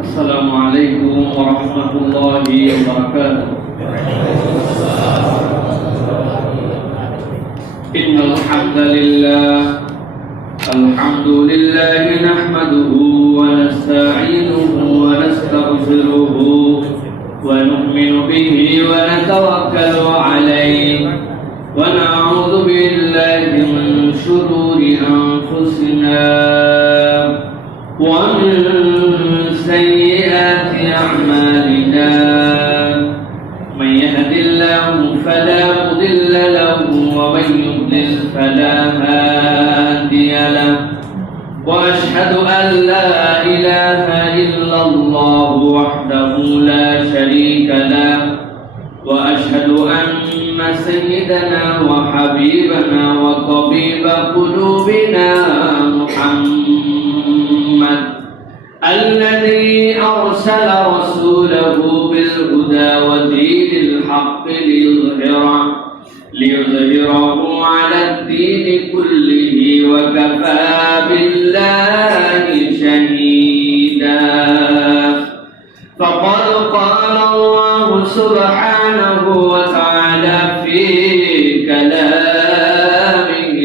السلام عليكم ورحمة الله وبركاته. إن الحمد لله نحمده ونستعينه ونستغفره ونؤمن به ونتوكل عليه ونعوذ بالله من شرور أنفسنا ومن سيئات أعمالنا. من يهد الله فلا مضل له ومن يضلل فلا هادي له، وأشهد أن لا إله إلا الله وحده لا شريك له، وأشهد أن سيدنا وحبيبنا وطبيب قلوبنا محمد الذي أرسل رسوله بالهدى ودين الحق ليظهره على الدين كله وكفى بالله شهيدا. فقد قال الله سبحانه وتعالى في كلامه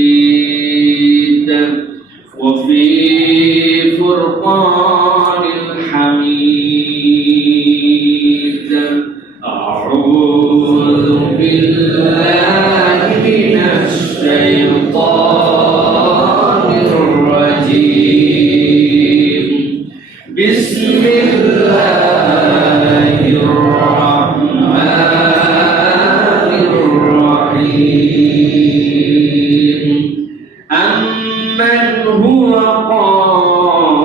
المجيد وفي فرقان الحميد. أعوذ بالله من الشيطان الرجيم. بسم الله الرحمن الرحيم. أمن هو قانت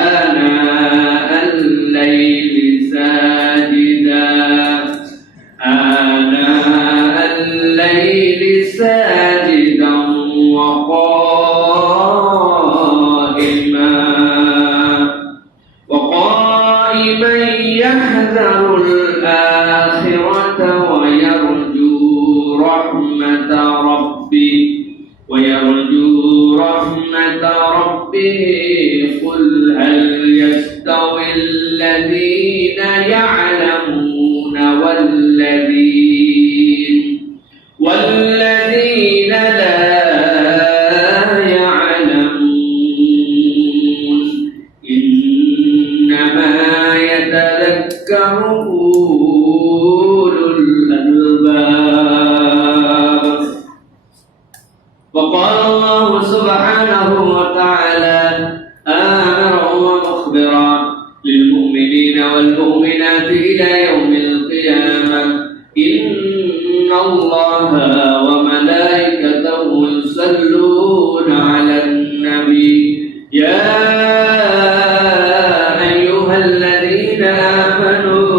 آناء الليل ساجدا وقائما يحذر الآخرة ويرجو رحمة ربه. قل هل يستوي الذين يعلمون والذين لا يعلمون؟ إنما يتذكر أولو الألباب. وقال الله سبحانه وتعالى آمرا ومخبرا للمؤمنين والمؤمنات إلى يوم القيامة: إن الله وملائكته يصلون على النبي يا أيها الذين آمنوا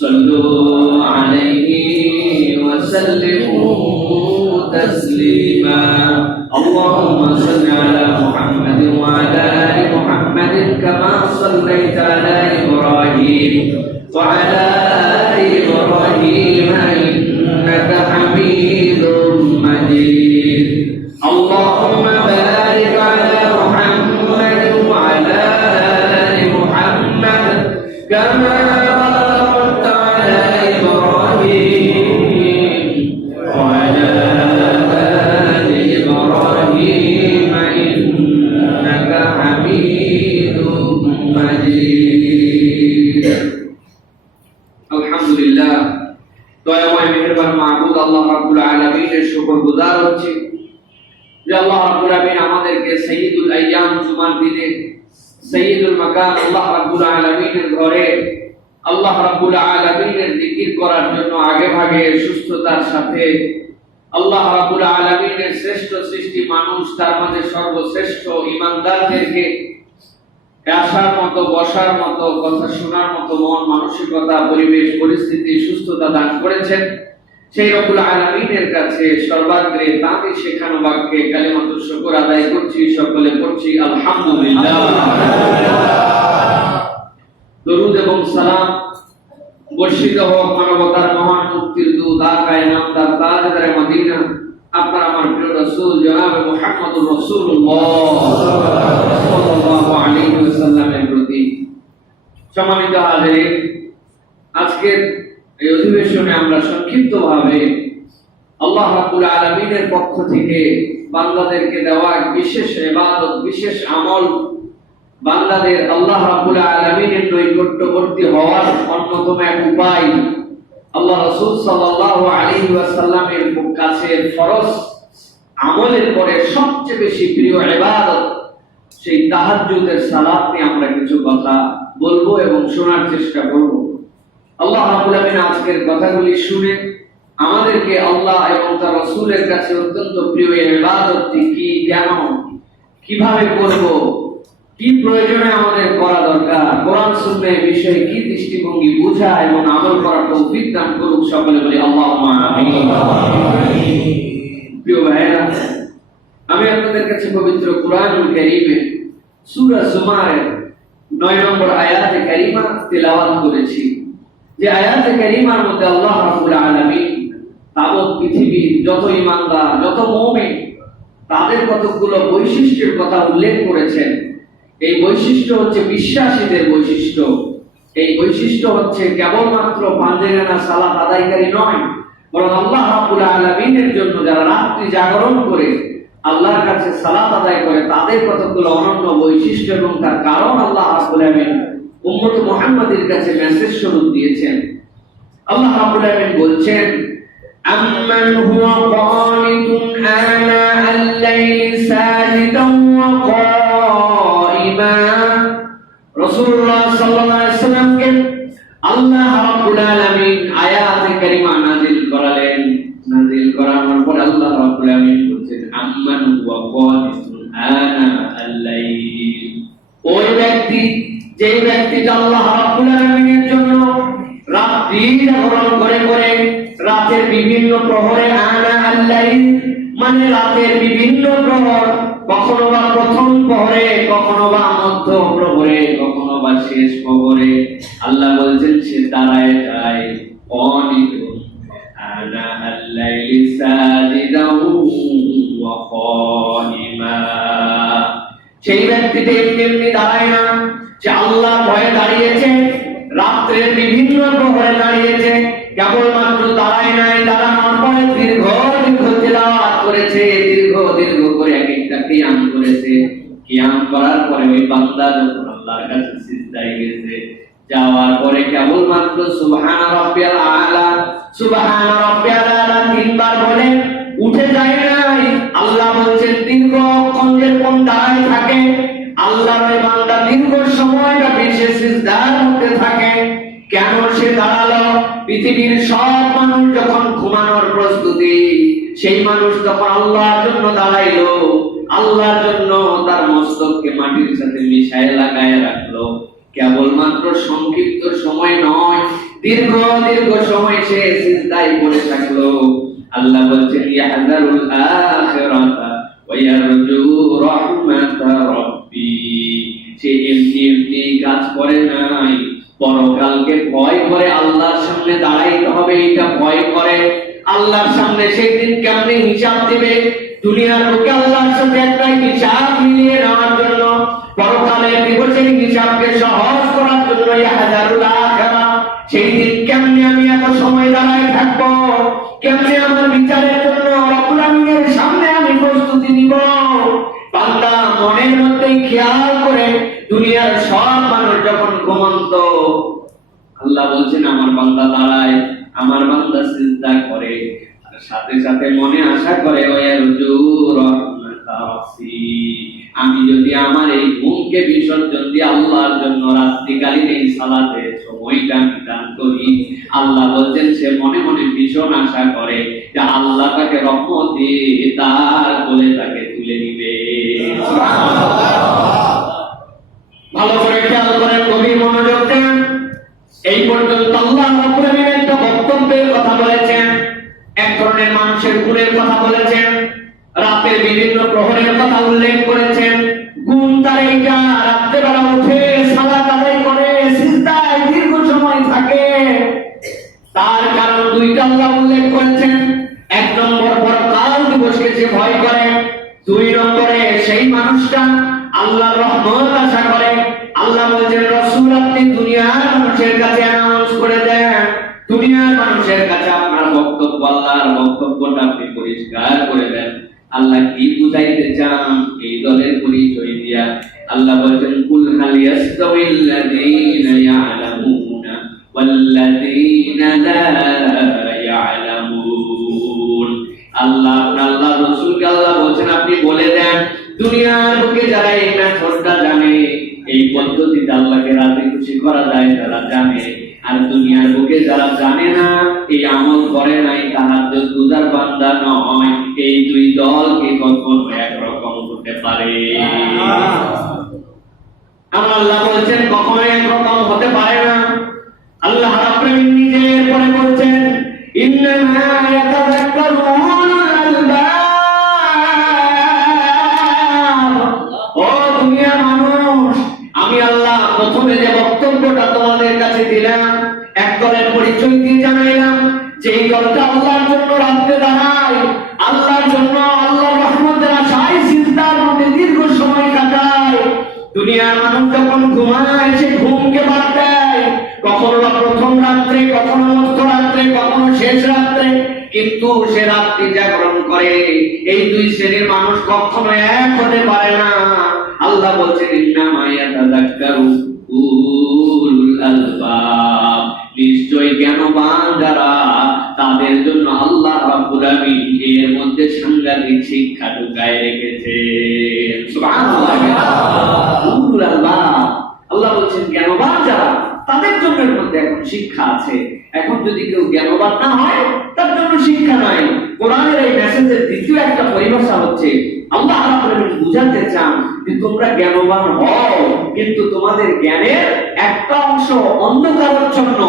صلوا عليه وسلموا تسليما. اللهم صل على محمد وعلى آل محمد كما صليت على إبراهيم وعلى آل إبراهيم إنك حميد مجيد. اللهم بارك على محمد وعلى آل محمد كما باركت على إبراهيم وعلى آل إبراهيم إنك حميد مجيد. আলহামদুলিল্লাহ, দয়াময় মেহেরবান মাহবুব আল্লাহ রাব্বুল আলামিনের শুকরগুজার হচ্ছি যে আল্লাহ রাব্বুল আলামিন আমাদেরকে সাইয়্যিদুল আইয়াম জুমার দিনে সাইয়্যিদুল মাকাম আল্লাহ রাব্বুল আলামিনের ঘরে আল্লাহ রাব্বুল আলামিনের জিকির করার জন্য আগে ভাগে সুস্থতার সাথে আল্লাহ রাব্বুল আলামিনের শ্রেষ্ঠ সৃষ্টি মানুষ, তার মাঝে সর্বশ্রেষ্ঠ ঈমানদারদেরকে আসার মতো, বসার মতো, কথা শোনার মতো মন মানসিকতা, পরিবেশ, পরিস্থিতি, সুস্থতা দান করেছেন। সেই রব্বুল আলামিনের কাছে সর্বাগ্রে তাঁরই শেখানো বাক্যে কালিমাতুশ শুকর আদায় করছি, সকলে পড়ছি আলহামদুলিল্লাহ। দরুদ এবং সালাম বর্ষিত হোক মানবতার মহান মুক্তির দূত আকায়ে নামদার তাজদারে মদিনা আপনার আমার প্রিয় রাসূল জনাব মুহাম্মদুর রাসূলুল্লাহ সম্মানিত হাজিরিন, আজকের এই অধিবেশনে আমরা সংক্ষিপ্তভাবে আল্লাহ রাব্বুল আলামিনের পক্ষ থেকে বান্দাদেরকে দেওয়া এক বিশেষ ইবাদত, বিশেষ আমল, বান্দাদের আল্লাহ রাব্বুল আলামিনের নৈকট্যবর্তী হওয়ার অন্যতম এক উপায়, আল্লাহ রাসূল সাল্লাল্লাহু আলাইহি ওয়াসাল্লামের কাছে ফরজ আমলের পরে সবচেয়ে বেশি প্রিয় ইবাদত সেই তাহাজ্জুদের সালাত নিয়ে আমরা কিছু কথা বলবো এবং শোনার চেষ্টা করব। আল্লাহ রাব্বুল আলামিন আজকের কথাগুলি শুনে আমাদেরকে আল্লাহ এবং তার রাসূলের কাছে অত্যন্ত প্রিয় এই ইবাদতটি কি, কেন, কিভাবে করব, কি প্রয়োজনে আমাদের করা দরকার, কোরআন সুন্নাহর বিষয়ে কি দৃষ্টিভঙ্গি বোঝা এবং আমল করার তৌফিক দান করুক। সকলে বলি আল্লাহুম্মা আমিন। প্রিয় ভাইরা, আমি আপনাদের কাছে পবিত্র কুরআনুল কারীমের সূরা জুমারের 9 নম্বর আয়াতে কারিমা তেলাওয়াত করেছি। যে আয়াতে কারিমার মধ্যে আল্লাহ রাব্বুল আলামিন তাবৎ পৃথিবীর যত ঈমানদার, যত মুমিন, তাদের কতগুলো বৈশিষ্ট্যের কথা উল্লেখ করেছেন। এই বৈশিষ্ট্য হচ্ছে বিশ্বাসীদের বৈশিষ্ট্য। এই বৈশিষ্ট্য হচ্ছে কেবলমাত্র পাঁচওয়াক্ত সালাত আদায়কারী নয়, বরং আল্লাহ রাব্বুল আলামিনের জন্য যারা রাত্রি জাগরণ করে আল্লাহর কাছে সালাত আদায় করে তাদের কতগুলো অনন্য বৈশিষ্ট্য এবং তার কারণ আল্লাহ রাব্বুল আলামিন উম্মত মুহাম্মাদের কাছে মেসেজ স্বরূপ দিয়েছেন। আল্লাহ রাব্বুল আলামিন বলছেন, আম্মান হুয়া কানিতুন আনা আল-লাইলি সাজিদান ওয়া কাইমা। রাসূলুল্লাহ সাল্লাল্লাহু আলাইহি ওয়াসাল্লামকে আল্লাহ রাব্বুল আলামিন আয়াতে কারিমা নাযিল করালেন। নাযিল করানোর পর আল্লাহ রাব্বুল আলামিন বলছেন, আম্মান হুয়া কানিতুন আনা আল-লাইল। ওই ব্যক্তি, যে ব্যক্তিটা আল্লাহ রাব্বুল আলামিনের জন্য রাত্রি জাগরণ করে করে রাতের বিভিন্ন প্রহরে, আনা আল-লাইল মানে রাতের বিভিন্ন প্রহর, কখনো বা প্রথম প্রহরে, কখনো বা মধ্য প্রহরে, কখনো বা শেষ প্রহরে আল্লাহ বলছেন সে দাঁড়ায় যায় কানিতুন আনা আল-লাইলি সাজিদান ওয়া কাইমা। সেই ব্যক্তিটা এমনি দাঁড়ায় না, সে আল্লাহর ভয়ে দাঁড়িয়েছে, রাত্রের বিভিন্ন প্রহরে দাঁড়িয়েছে, কেবলমাত্র দাঁড়ায় নাই, দাঁড়ানোর পরে দীর্ঘ দীর্ঘ তিলাওয়াত করেছে, দীর্ঘ দীর্ঘ করে এক একটা কিয়াম করেছে। কিয়াম করার পরে ওই বান্দা যখন আল্লাহর কাছে সিজদায় গেছে, যাওয়ার পরে কেবলমাত্র সুবহান রাব্বিয়াল আলা, সুবহান রাব্বিয়াল আলা তিনবার বলে উঠে যায় নাই। আল্লাহ বলছেন দীর্ঘক্ষণ যেরকম দাঁড়ায় থাকে, আল্লাহর ওই বান্দা দীর্ঘ সময়টা বেশি সিজদার মধ্যে থাকে। কেন সে দাঁড়ালো? পৃথিবীর সব মানুষ যখন ঘুমানোর প্রস্তুতি, সেই মানুষ তখন আল্লাহর জন্য দাঁড়াইলো, আল্লাহর জন্য তার মস্তককে মাটির সাথে মিশায় লাগায় রাখলো। কেবলমাত্র সংক্ষিপ্ত সময় নয়, দীর্ঘ দীর্ঘ সময় সে সিজদায় পড়ে থাকলো। আল্লাহ বলছেন, ইয়াহযারুল আখিরাতা ওয়া ইয়ারজু রাহমাতা রাব্বি। সে এমনি কাজ করে নাই, পরকালকে ভয় করে, আল্লাহর সামনে দাঁড়াইতে হবে এটা ভয় করে। আল্লাহর সামনে সেই দিন কেমনে হিসাব দিবে, দুনিয়ার লোকে আল্লাহর সাথে একটা হিসাব মিলিয়ে নেওয়ার জন্য, পরকালের দিবসের হিসাবকে সহজ করার জন্য ইয়াহযারুল আখিরা। সেই দিন কেমনে আমি এত সময় দাঁড়ায় থাকবো, কেমনে আমার বিচারের জন্য রব্বুল আলামিনের সামনে আমি প্রস্তুতি নিব। বান্দা মনের মধ্যে খেয়াল করে, দুনিয়ার সব মানুষ যখন ঘুমন্ত, আল্লাহ বলছেন আমার বান্দা দাঁড়ায়, আমার বান্দা সিজদা করে, আর সাথে সাথে মনে আশা করে ওয়ারজু রাহমাতা রাব্বি। আমি যদি আমার এই ঘুমকে বিসর্জন দিয়ে আল্লাহর জন্য রাত্রিকালীন এই সালাতের সময়টা দান করি, আল্লাহ বলছেন সে মনে মনে ভীষণ আশা করে যে আল্লাহ তাকে রহমত দিয়ে তার কোলে তাকে তুলে নিবে। ভালো করে খেয়াল করেন, গভীর মনোযোগ দেন। এই পর্যন্ত আল্লাহ রাব্বুল আলামিন একটা বক্তব্যের কথা বলেছেন, এক ধরনের মানুষের গুণের কথা বলেছেন, রাতের বিভিন্ন প্রহরের কথা উল্লেখ করেছেন। গুণ তার এইটা, রাত্রে বেলা উঠে সালাত আদায় করে সিজদায় দীর্ঘ সময় থাকে। তার কারণ দুইটা আল্লাহ উল্লেখ করেছেন। এক নম্বর, পরকাল দিবসকে সে ভয় করে। দুই নম্বরে, সেই মানুষটা আল্লাহর রহমত আশা করে, আল্লাহ বলেছেন রাসূল আপনি দুনিয়ার মানুষের কাছে অ্যানাউন্স করে দেন, দুনিয়ার মানুষের কাছে আপনার বক্তব্য আল্লাহর বক্তব্যটা আপনি পরিষ্কার করে দেন। আল্লাহ কি বুঝাইতে চান এই দলের পরিচয় দিয়া? আল্লাহ বলেছেন কুল হাল ইয়াস্তাউিল্লাযীনা ইয়ালামুনা ওয়াল্লাযীনা লা ইয়ালামুন। আল্লাহ রাসূলকে আল্লাহ বলেছেন আপনি বলে দেন দুনিয়ার বুকে যারা এই মেথডটা জানে, এই পদ্ধতিতে আল্লাহকে রাজি খুশি করা যায় তারা জানে, আর দুনিয়ার বুকে যারা জানে না, এই আমল করে নাই, তাহাজ্জুদ গুজার বান্দা নয়, এই দুই দল কি কখনো একরকম হতে পারে? আমার আল্লাহ বলেছেন কখনো একরকম হতে পারে না। আল্লাহ রাব্বুল আলামিন নিজে এরপরে বলছেন ইন্নামা ইয়াতাযাক্কারুল আলবাব। ও দুনিয়ার মানুষ, আমি আল্লাহ প্রথমে যে বক্তব্যটা তোমাদের কাছে দিলাম, এক দলের পরিচয় দিয়ে জানাইলাম যে এই দলটা আল্লাহর জন্য রাতে দাঁড়ায়, আল্লাহর জন্য আল্লাহর রহমতের আশায় সিজদার মধ্যে দীর্ঘ সময় কাটায়। দুনিয়ার মানুষ যখন ঘুমায় সে ঘুমকে বাদ দেয়, কখনো বা প্রথম রাত্রে, কখনো মধ্য রাত্রে, কখনো শেষ রাত্রে, কিন্তু সে রাত্রি জাগরণ করে। এই দুই শ্রেণীর মানুষ কখনো এক হতে পারে না। আল্লাহ বলছেন ইন্নামা ইয়াতাযাক্কারু উলুল আলবাব, নিশ্চয়ই জ্ঞানবান যারা, তাদের জন্য আল্লাহ রাব্বুল আলামিন এর মধ্যে সাংঘাতিক শিক্ষা ঢুকায় রেখেছে। সুবহানাল্লাহ। উলুল আলবাব, আল্লাহ বলছেন জ্ঞানবান যারা, তাদের জন্য এর মধ্যে এখন শিক্ষা আছে। এখন যদি কেউ জ্ঞানবান না হয় তার জন্য শিক্ষা নাই। কোরআনের এই মেসেজের দ্বিতীয় একটা পরিভাষা হচ্ছে আল্লাহ রাব্বুল আলামিন বুঝাতে চান যে তোমরা জ্ঞানবান হও, কিন্তু তোমাদের জ্ঞানের একটা অংশ অন্ধকারাচ্ছন্ন।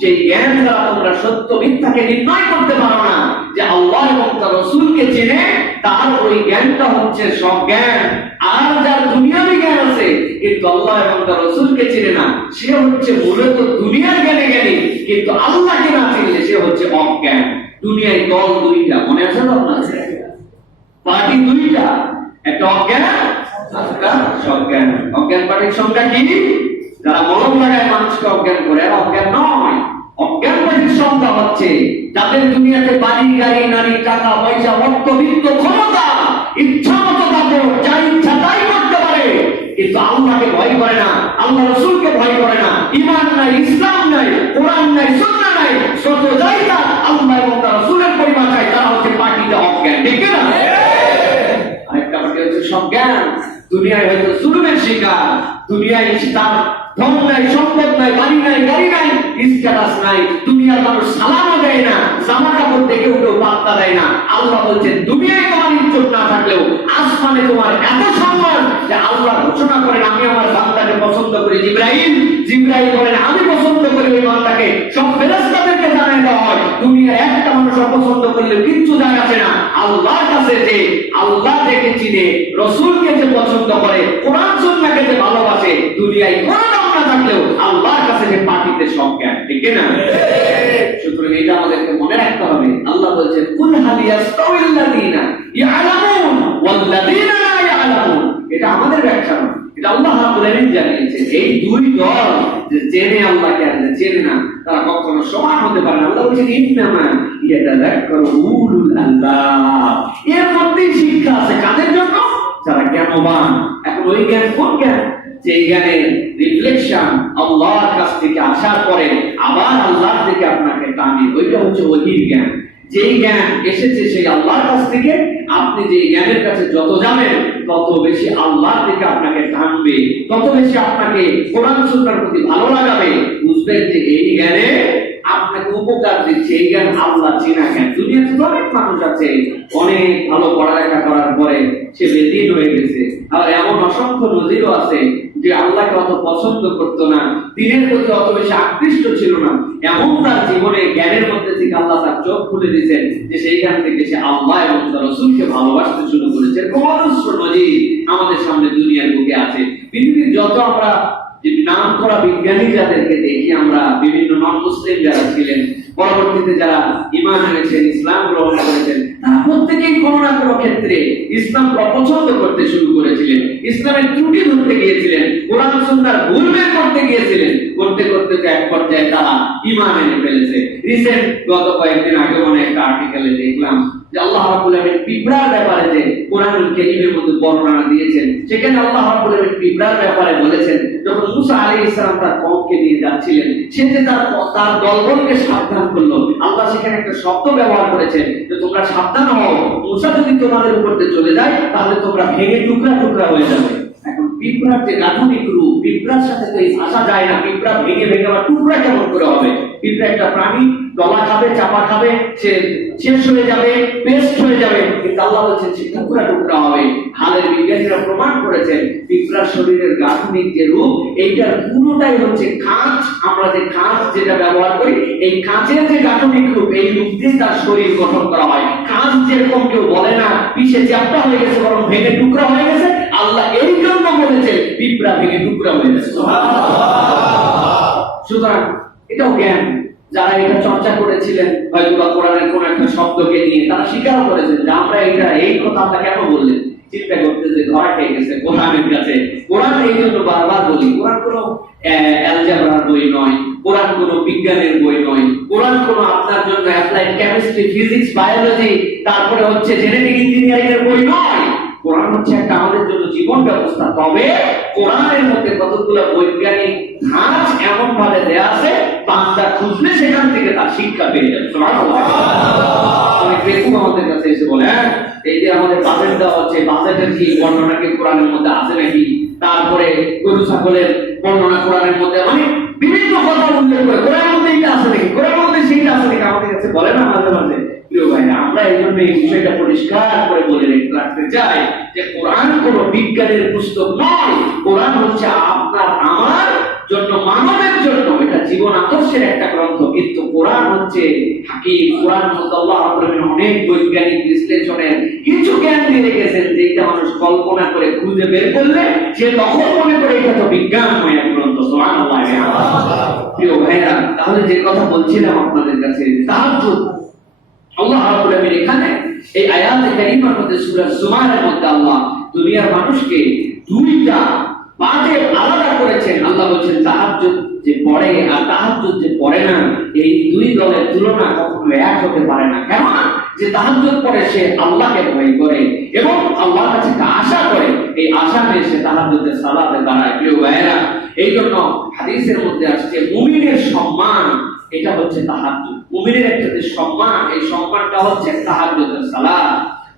যে জ্ঞান দ্বারা তোমরা সত্য মিথ্যাকে নির্ণয় করতে পারো না, যে আল্লাহ এবং তার রাসূলকে চেনে, তার ওই জ্ঞানটা হচ্ছে সব জ্ঞান। আর যার দুনিয়াবি জ্ঞান আছে কিন্তু আল্লাহ এবং তার রাসূলকে চেনে না, সে হচ্ছে মূলত দুনিয়ার জ্ঞানে জ্ঞানী, কিন্তু আল্লাহকে না চিনলে সে হচ্ছে অজ্ঞান। দুনিয়ায় দল দুইটা, মনে আছে না আপনার? পার্টি দুইটা, একটা অজ্ঞান, একটা সজ্ঞান। অজ্ঞান পার্টির সংখ্যা কি? যারা মলম লাগায় মানুষকে অজ্ঞান করে, আর অজ্ঞান নয়। অজ্ঞান পার্টির সংখ্যা হচ্ছে যাদের দুনিয়াতে বাড়ি, গাড়ি, নারী, টাকা পয়সা, অর্থ, বিত্ত, ক্ষমতা, ইচ্ছা মতো তাদের যা ইচ্ছা তাই করতে পারে, কিন্তু আল্লাহকে ভয় করে না, আল্লাহ রাসূলকে ভয় করে না, ঈমান নাই, ইসলাম নাই, কোরআন নাই, সুন্নাহ নাই, শত যাই তা আল্লাহ এবং তার রাসূলের পরিভাষায় তারা হচ্ছে পার্টিতে অজ্ঞান। ঠিক না? আরেকটা পার্টি হচ্ছে সজ্ঞান। দুনিয়ায় হয়তো জুলুমের শিকার, দুনিয়ায় তার ধন নাই, সম্পদ নাই, বাড়ি নাই, গাড়ি নাই, স্ট্যাটাস নাই, দুনিয়ার মানুষ সালামও দেয় না, জামা কাপড় দেখে কেউ পাত্তা দেয় না। আল্লাহ বলছেন দুনিয়ায় তোমার ইজ্জত না থাকলেও আসমানে তোমার এত সম্মান যে আল্লাহ ঘোষণা করেন আমি আমার বান্দাকে পছন্দ করি। জিবরাইল বলেন আমি পছন্দ করি ওই বান্দাকে। সব ফেরেশতাদেরকে জানাই দেওয়া হয় দুনিয়ার একটা মানুষ অপছন্দ করলে কিচ্ছু যায় আসে না। আল্লাহর কাছে যে আল্লাহ থেকে চিনে, রাসূলকে যে পছন্দ করে, কোরআন সুন্নাহকে যে ভালোবাসে, দুনিয়ায় কোনো নাম না থাকলেও আল্লাহর কাছে যে পার্টিতে সজ্ঞান। ঠিক না? সুতরাং এটা আমাদেরকে মনে রাখতে হবে। আল্লাহ বলছেন কুল হাল ইয়াস্তাউিল্লাযীনা ইয়ালামুন ওয়াল্লাযীনা লা ইয়ালামুন। এটা আমাদের ব্যাখ্যা নয়, এটা আল্লাহ রাব্বুল আলামিন জানিয়েছেন। এই দুই দল যে চেনে আল্লাহকে আর যে চেনে না, তারা কখনো সমান হতে পারে না। আল্লাহ বলছেন ইন্নামা ইয়াতাযাক্কারু উলুল আলবাব। এর মধ্যে শিক্ষা আছে কাদের জন্য? যারা জ্ঞানবান। এখন ওই জ্ঞান কোন জ্ঞান? যে জ্ঞানের রিফ্লেকশন আল্লাহর কাছ থেকে আসার পরে আবার আল্লাহর থেকে আপনাকে টানে, ওইটা হচ্ছে ওহীর জ্ঞান। যেই জ্ঞান এসেছে সেই আল্লাহর কাছ থেকে, আপনি যে জ্ঞানের কাছে যত যাবেন তত বেশি আল্লাহর থেকে আপনাকে টানবে, তত বেশি আপনাকে কোরআন সুন্নাহর প্রতি ভালো লাগাবে। বুঝবেন যে এই জ্ঞানে আপনাকে উপকার দিচ্ছে, এই জ্ঞান আল্লাহ চেনা জ্ঞান। দুনিয়াতে অনেক মানুষ আছে অনেক ভালো পড়ালেখা করার পরে সে বেদিন হয়ে গেছে। আর এমন অসংখ্য নজিরও আছে যে আল্লাহকে অত পছন্দ করতো না, দিনের প্রতি অত বেশি আকৃষ্ট ছিল না, এমন তার জীবনে জ্ঞানের মধ্যে থেকে আল্লাহ তার চোখ খুলে দিয়েছেন যে সেইখান থেকে সে আল্লাহ এবং তার রাসূলকে ভালোবাসতে শুরু করেছে। অজস্র নজির আমাদের সামনে দুনিয়ার বুকে আছে। পৃথিবীর যত আমরা নাম করা বিজ্ঞানী যাদেরকে দেখি, আমরা বিভিন্ন নন মুসলিম যারা ছিলেন, পরবর্তীতে যারা ঈমান এনেছেন, ইসলাম গ্রহণ করেছেন, তারা প্রত্যেকেই কোনো না কোনো ক্ষেত্রে ইসলাম অপছন্দ করতে শুরু করেছিলেন, ইসলামের ত্রুটি ধরতে গিয়েছিলেন, কোরআন সুন্নাহর ভুল বের করতে গিয়েছিলেন। করতে করতে এক পর্যায়ে তারা ঈমান এনে ফেলেছে। রিসেন্ট গত কয়েকদিন আগে মনে একটা আর্টিকেলে দেখলাম যে আল্লাহ রাব্বুল আলামিন পিঁপড়ার ব্যাপারে যে কোরআনুল কারীমের মধ্যে বর্ণনা দিয়েছেন, সেখানে আল্লাহ রাব্বুল আলামিন পিঁপড়ার ব্যাপারে বলেছেন, যখন মূসা আলাইহিস সালাম তার কওমকে নিয়ে যাচ্ছিলেন, সে যে তার দলবলকে সাবধান করলো, আল্লাহ সেখানে একটা শব্দ ব্যবহার করেছেন যে তোমরা সাবধান হও, মূসা যদি তোমাদের উপর দিয়ে চলে যায় তাহলে তোমরা ভেঙে টুকরা টুকরা হয়ে যাবে। এখন পিঁপড়ার যে গাঠনিক রূপ, পিঁপড়ার সাথে তো এই আসা যায় না, পিঁপড়া ভেঙে ভেঙে আবার টুকরা কেমন করে হবে? পিঁপড়া একটা প্রাণী, দলা খাবে, চাপা খাবে, সে শেষ হয়ে যাবে, পেস্ট হয়ে যাবে, কিন্তু আল্লাহ বলছেন সে টুকরা টুকরা হবে। হালের বিজ্ঞানীরা প্রমাণ করেছেন পিঁপড়ার শরীরের গাঠনিক যে রূপ, এইটার পুরোটাই হচ্ছে কাঁচ। আমরা যে কাঁচ যেটা ব্যবহার করি, এই কাঁচের যে গাঠনিক রূপ, এই রূপ দিয়ে তার শরীর গঠন করা হয়। কাঁচ যেরকম কেউ বলে না পিছে চ্যাপ্টা হয়ে গেছে, বরং ভেঙে টুকরা হয়ে গেছে, আল্লাহ এই জন্য বলেছেন পিঁপড়া ভেঙে টুকরা হয়ে গেছে। সুতরাং এটাও জ্ঞান। যারা এটা চর্চা করেছিলেন হয়তো বা কোরআনের কোন একটা শব্দকে নিয়ে, তারা স্বীকার করেছেন যে আমরা এটা এই কথা আমরা কেন বললেন, চিন্তা করতে যে ধরা খেয়ে গেছে কোরআনের কাছে। কোরআন এই জন্য বারবার বলি, কোরআন কোনো অ্যালজেব্রার বই নয়, কোরআন কোনো বিজ্ঞানের বই নয়, কোরআন কোনো আপনার জন্য অ্যাপ্লাইড কেমিস্ট্রি, ফিজিক্স, বায়োলজি, তারপরে হচ্ছে জেনেটিক ইঞ্জিনিয়ারিং এর বই নয়। কোরআন হচ্ছে একটা আমাদের জন্য জীবন ব্যবস্থা। তবে কোরআনের মধ্যে কতগুলো বৈজ্ঞানিক ধাঁচ এমন ভাবে দেয়া আছে, বান্দা খুঁজলে সেখান থেকে তার শিক্ষা পেয়ে যাবে। সুবহানাল্লাহ। অনেক বেকুব আমাদের কাছে এসে বলে, হ্যাঁ এই যে আমাদের বাজেট দেওয়া হচ্ছে, বাজেটের কি বর্ণনা কি কোরআনের মধ্যে আছে নাকি? তারপরে গরু ছাগলের বর্ণনা কোরআনের মধ্যে, মানে বিভিন্ন কথা উল্লেখ করে কোরআনের মধ্যে এটা আছে নাকি, কোরআনের মধ্যে সেইটা আছে নাকি, আমাদের কাছে বলে না মাঝে মাঝে। প্রিয় ভাই, আমরা এই জন্য এই বিষয়টা পরিষ্কার করে বলে রাখতে চাই যে কোরআন কোনো বিজ্ঞানের পুস্তক নয়। কোরআন হচ্ছে আপনার আমার জন্য, মানবের জন্য এটা জীবন আদর্শের একটা গ্রন্থ। কিন্তু কোরআন হচ্ছে হাকিম। কোরআন মধ্যে আল্লাহ রাব্বুল আলামিন অনেক বৈজ্ঞানিক বিশ্লেষণের কিছু জ্ঞান দিয়ে রেখেছেন, যেটা মানুষ কল্পনা করে খুঁজে বের করলে সে তখন মনে করে এটা তো বিজ্ঞানময় এক গ্রন্থ। সুবহানাল্লাহ। প্রিয় ভাইরা, তাহলে যে কথা বলছিলাম আপনাদের কাছে, তাহাজ্জুদ, আল্লাহ রাব্বুল আলামিন এখানে এই আয়াতে কারীমার মধ্যে সূরা জুমারের মধ্যে আল্লাহ দুনিয়ার মানুষকে দুইটা পার্টে আলাদা করেছেন। আল্লাহ বলেন তাহাজ্জুদ যে পড়ে আর তাহাজ্জুদ যে পড়ে না, এই দুই দলের তুলনা কখনো এক হতে পারে না। কেন? যে তাহাজ্জুদ পড়ে সে আল্লাহকে ভয় করে এবং আল্লাহর কাছে আশা করে, এই আশা নিয়ে সে তাহাজ্জুদের সালাতে দাঁড়ায়। প্রিয় ভাইয়েরা, এই জন্য হাদিসের মধ্যে আসছে মুমিনের সম্মান এটা হচ্ছে তাহাজ্জুদ। মুমিনের একটা যে সম্মান, এই সম্মানটা হচ্ছে তাহাজ্জুদের সালাত।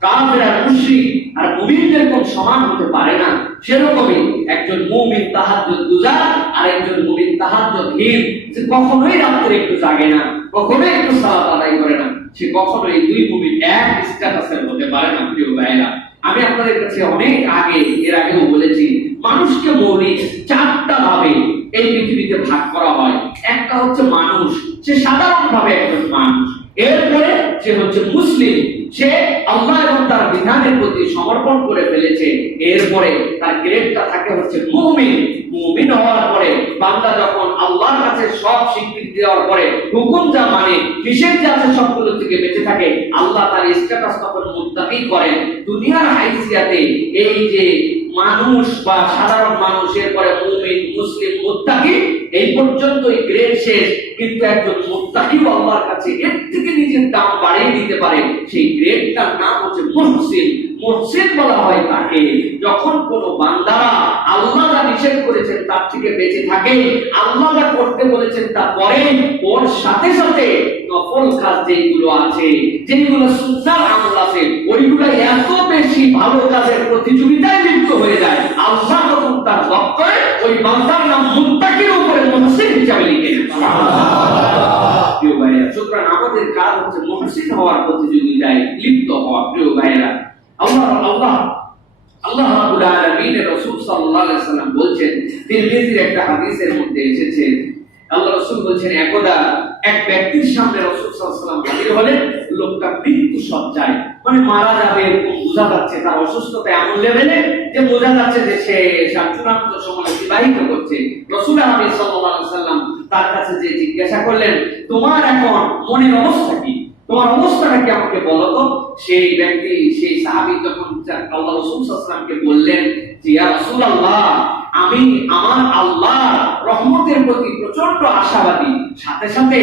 কাফের আর মুশরিক আর মুমিন যেরকম সমান হতে পারে না, সেরকমই একজন মুমিন তাহাজ্জুদ গুজার আর একজন মুমিন তাহাজ্জুদহীন, সে কখনোই রাতে একটু জাগে না, কখনোই একটু সালাত আদায় করে না, সে কখনোই এই দুই মুমিন এক স্ট্যাটাসের হতে পারে না। প্রিয় ভাইরা, আমি আপনাদের কাছে অনেক আগে, এর আগেও বলেছি, মানুষকে মৌলিক চারটা ভাবে এই পৃথিবীতে ভাগ করা হয়। একটা হচ্ছে মানুষ, সে সাধারণভাবে একজন মানুষ। এরপরে সে হচ্ছে মুসলিম, সে আল্লাহ এবং তার বিধানের প্রতি সমর্পণ করে ফেলেছে। এরপরে তার গ্রেডটা থাকে হচ্ছে মুমিন। মুমিন হওয়ার পরে বান্দা যখন আল্লাহর কাছে সব স্বীকৃতি দেওয়ার পরে হুকুম যা মানে, নিষেধ যা আছে সবগুলো থেকে বেঁচে থাকে, আল্লাহ তার স্ট্যাটাস তখন মুত্তাকি করেন। দুনিয়ার হাইসিয়াতে এই যে মানুষ বা সাধারণ মানুষের পরে মুমিন, মুসলিম, মুত্তাকি, এই পর্যন্তই গ্রেড শেষ। কিন্তু একজন মুত্তাকি আল্লাহর কাছে এর থেকে নিজের দাম বাড়িয়ে দিতে পারে, সেই গ্রেডটার নাম হচ্ছে মুহসিন। মুহসিন বলা হয় তাকে যখন কোন বান্দারা আল্লাহ যা নিষেধ করেছেন তার থেকে বেঁচে থাকে, আল্লাহ যা করতে বলেছেন তা করে, ওর সাথে সাথে নফল কাজ যেগুলো আছে, যেগুলো সুন্নাহ আমল আছে, ওইগুলো এত বেশি ভালো কাজের প্রতিযোগিতায় লিপ্ত হয়ে যায়, আল্লাহ তখন তার লক্ষ্যে ওই বান্দার নাম মুত্তাকির উপরে মুহসিন হিসাবে লিখে দেন। প্রিয় ভাইরা, সুতরাং আমাদের কাজ হচ্ছে মুহসিন হওয়ার প্রতিযোগিতায় লিপ্ত হওয়া। প্রিয় ভাইরা, আল্লাহ রাব্বুল আলামিনের রাসূল সাল্লাল্লাহু আলাইহি ওয়াসাল্লাম বলেন, তিরমিজির একটা হাদিসের মধ্যে এসেছে, আল্লাহ রাসূল বলেন, একদা এক ব্যক্তির সামনে রাসূল সাল্লাল্লাহু আলাইহি ওয়াসাল্লাম হাজির হলেন। লোকটা মৃত্যু সজ্জায়, মানে মারা যাবে এরকম বোঝা যাচ্ছে, তার অসুস্থতা এমন লেভেলে যে বোঝা যাচ্ছে যে সে চূড়ান্ত সময় অতিবাহিত করছে। রাসূল সাল্লাল্লাহু আলাইহি ওয়াসাল্লাম তার কাছে যে জিজ্ঞাসা করলেন, তোমার এখন মনের অবস্থা কি? তোমার অবস্থাটা কি আমাকে বলো তো। সেই ব্যক্তি, সেই সাহাবী যখন আল্লাহ রাসূল সাল্লাল্লাহু আলাইহি ওয়াসাল্লামকে বললেন যে ইয়া রাসূলুল্লাহ, আমি আমার আল্লাহ রহমতের প্রতি প্রচন্ড আশাবাদী, সাথে সাথে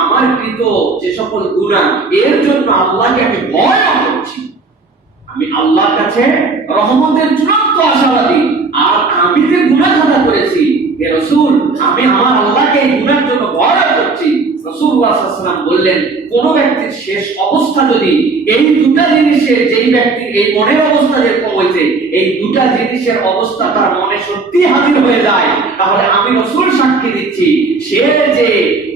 আমার কৃত যে সকল গুনাহ এর জন্য আল্লাহকে আমি ভয় করছি। আমি আল্লাহর কাছে রহমতের চূড়ান্ত আশাবাদী, আর আমি যে গুনাহ খাতা করেছি হে রাসূল, আমি আমার আল্লাহকে এই গুনাহের জন্য ভয় করছি। রাসূলুল্লাহ সাল্লাল্লাহু আলাইহি ওয়াসাল্লাম বললেন, কোন ব্যক্তির শেষ অবস্থা যদি এই দুটা জিনিসের, যেই ব্যক্তির এই মনের অবস্থা যেরকম হয়েছে, এই দুটা জিনিসের অবস্থা তার মনে সত্যি হাজির হয়ে যায়, তাহলে আমি রাসূল সাক্ষী দিচ্ছি, সে যে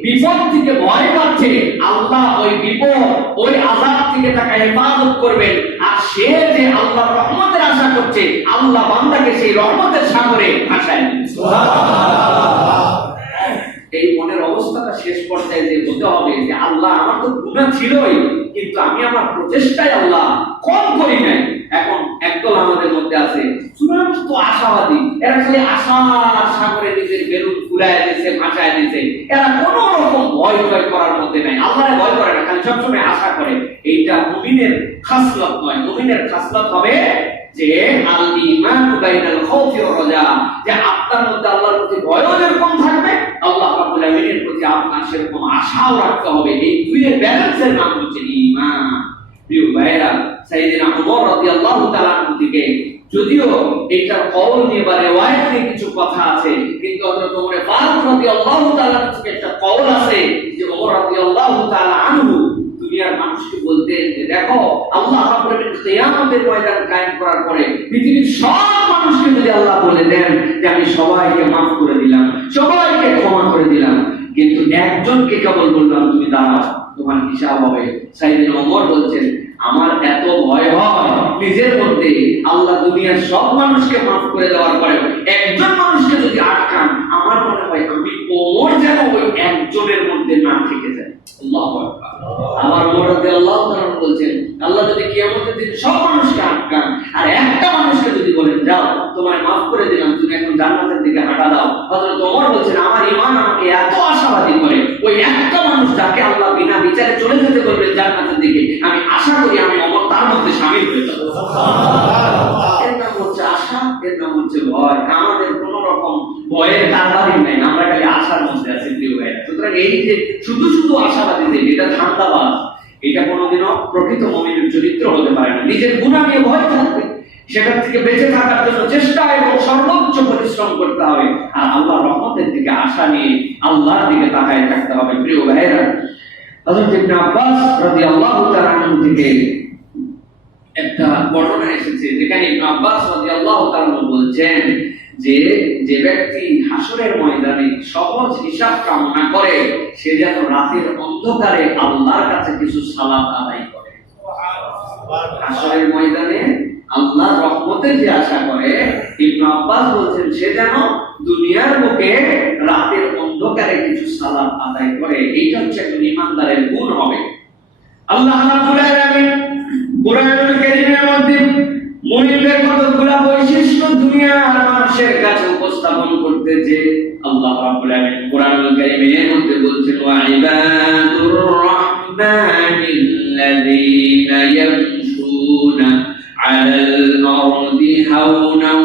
বিপদ থেকে ভয় পাচ্ছে, আল্লাহ ওই বিপদ, ওই আযাব থেকে তাকে হেফাজত করবেন। আর সে যে আল্লাহর রহমতের আশা করছে, আল্লাহ বান্দাকে সেই রহমতের সাগরে ভাসায় দিবেন। সুবহানাল্লাহ। এই মনের অবস্থাটা শেষ পর্যায়ে যে হতে হবে যে আল্লাহ, আমার তো গুনাহ ছিলই, কিন্তু আমি আমার প্রচেষ্টায় আল্লাহ কম করি নাই। এখন একদল আমাদের মধ্যে আছে চূড়ান্ত আশাবাদী, এরা খালি আশার সাগরে নিজের বেলুন ফুলায় দিয়েছে, ভাসায় দিয়েছে, এরা কোনো রকম ভয় করার মধ্যে নাই, আল্লাহরে ভয় করে না, খালি সবসময় আশা করে। এইটা মুমিনের খাসলত নয়। মুমিনের খাসলত হবে যে আল ঈমানু বাইনাল খাউফি ওয়া রাজা, যে আপনার মধ্যে আল্লাহর প্রতি ভয়ও যেরকম থাকবে, আল্লাহ রাব্বুল আলামিনের প্রতি আপনার সেরকম আশাও রাখতে হবে। এই দুইয়ের ব্যালেন্সের নাম হচ্ছে ঈমান। প্রিয় ভাইরা, সাইয়েদনা ওমর রাদিয়াল্লাহু তাআলা আনহু থেকে যদিও এটার কওল নিয়ে বা রিওয়ায়াত নিয়ে কিছু কথা আছে, কিন্তু হযরত ওমর ফারুক রাদিয়াল্লাহু তাআলা আনহু থেকে একটা কওল আছে যে ওমর রাদিয়াল্লাহু তাআলা আনহু দুনিয়ার মানুষকে বলতেন যে দেখো, আল্লাহ রাব্বুল আলামিন কিয়ামতের ময়দান কায়েম করার পরে পৃথিবীর সব মানুষকে যদি আল্লাহ বলে দেন যে আমি সবাইকে মাফ করে দিলাম, সবাইকে ক্ষমা করে দিলাম, কিন্তু একজনকে কেবল বললাম তুমি দাঁড়াও, তোমার হিসাব হবে। সাইয়েদনা ওমর বলছেন, আমার এত ভয় হয় নিজের মধ্যে, আল্লাহ দুনিয়ার সব মানুষকে মাফ করে দেওয়ার পরে একজন মানুষকে যদি আটকান, আমার মনে হয় আমি ওমর যেন ওই একজনের মধ্যে না থেকে যায়। আল্লাহু আকবার। আমার ওমর রাদিয়াল্লাহু তাআলা বলছেন, আল্লাহ যদি কিয়ামতের দিন সব মানুষকে আটকান আর একটা মানুষকে যদি বলেন যাও তোমার মাফ করে দিলাম, তুমি এখন জান্নাতের দিকে হাঁটা দাও, হযরত ওমর বলছেন আমার ঈমান আমাকে এত আশাবাদী করে, ওই একটা মানুষ যাকে আল্লাহ বিনা বিচারে চলে যেতে বলবেন জান্নাতের দিকে, আমি আশা করি আমি ওমর তার মধ্যে শামিল হয়ে যাব। সুবহানাল্লাহ। এর নাম হচ্ছে আশা, এর নাম হচ্ছে ভয়। আমাদের কোন রকম ভয়ের কারবারই নাই, আমরা খালি আশার মধ্যে আছি। প্রিয় ভাইরা, সুতরাং এই যে শুধু শুধু আশাবাদী যে এটা ধান্দাবাজ, এটা কোনোদিনও প্রকৃত মুমিনের চরিত্র হতে পারে না। নিজের গুনাহ নিয়ে ভয় থাকবে, সেটা থেকে বেঁচে থাকার জন্য চেষ্টা এবং সর্বোচ্চ পরিশ্রম করতে হবে, আর আল্লাহর রহমতের দিকে আশা নিয়ে আল্লাহর দিকে তাকায় থাকতে হবে। প্রিয় ভাইরা, হযরত ইবনে আব্বাস রাদিয়াল্লাহু তাআলা আনহু থেকে একটা বর্ণনা এসেছে যেখানে ইবনে আব্বাস রাদিয়াল্লাহু তাআলা বলছেন যে যে ব্যক্তি হাসরের ময়দানে সহজ হিসাব কামনা করে, সে যেন রাতের অন্ধকারে আল্লাহর কাছে কিছু সালাত আদায় করে। হাসরের ময়দানে আল্লাহর রহমতের যে আশা করে, ইবনে আব্বাস বলছেন সে যেন দুনিয়ার বুকে রাতের অন্ধকারে কিছু সালাত আদায় করে। এইটা হচ্ছে একজন ঈমানদারের গুণ হবে। আল্লাহ রাব্বুল আলামিন কোরআনুল কারীমের মধ্যে মুমিনদের কতগুলো বৈশিষ্ট্য দুনিয়ার মানুষের কাছে উপস্থাপন করতেছে। আল্লাহ রাব্বুল আলামিন কোরআনুল কারীমের মধ্যে বলছেন ওয়া ইবাদুর রাহমানিল্লাযীনা ইয়ামশুনা আলাল আরদি হাওনান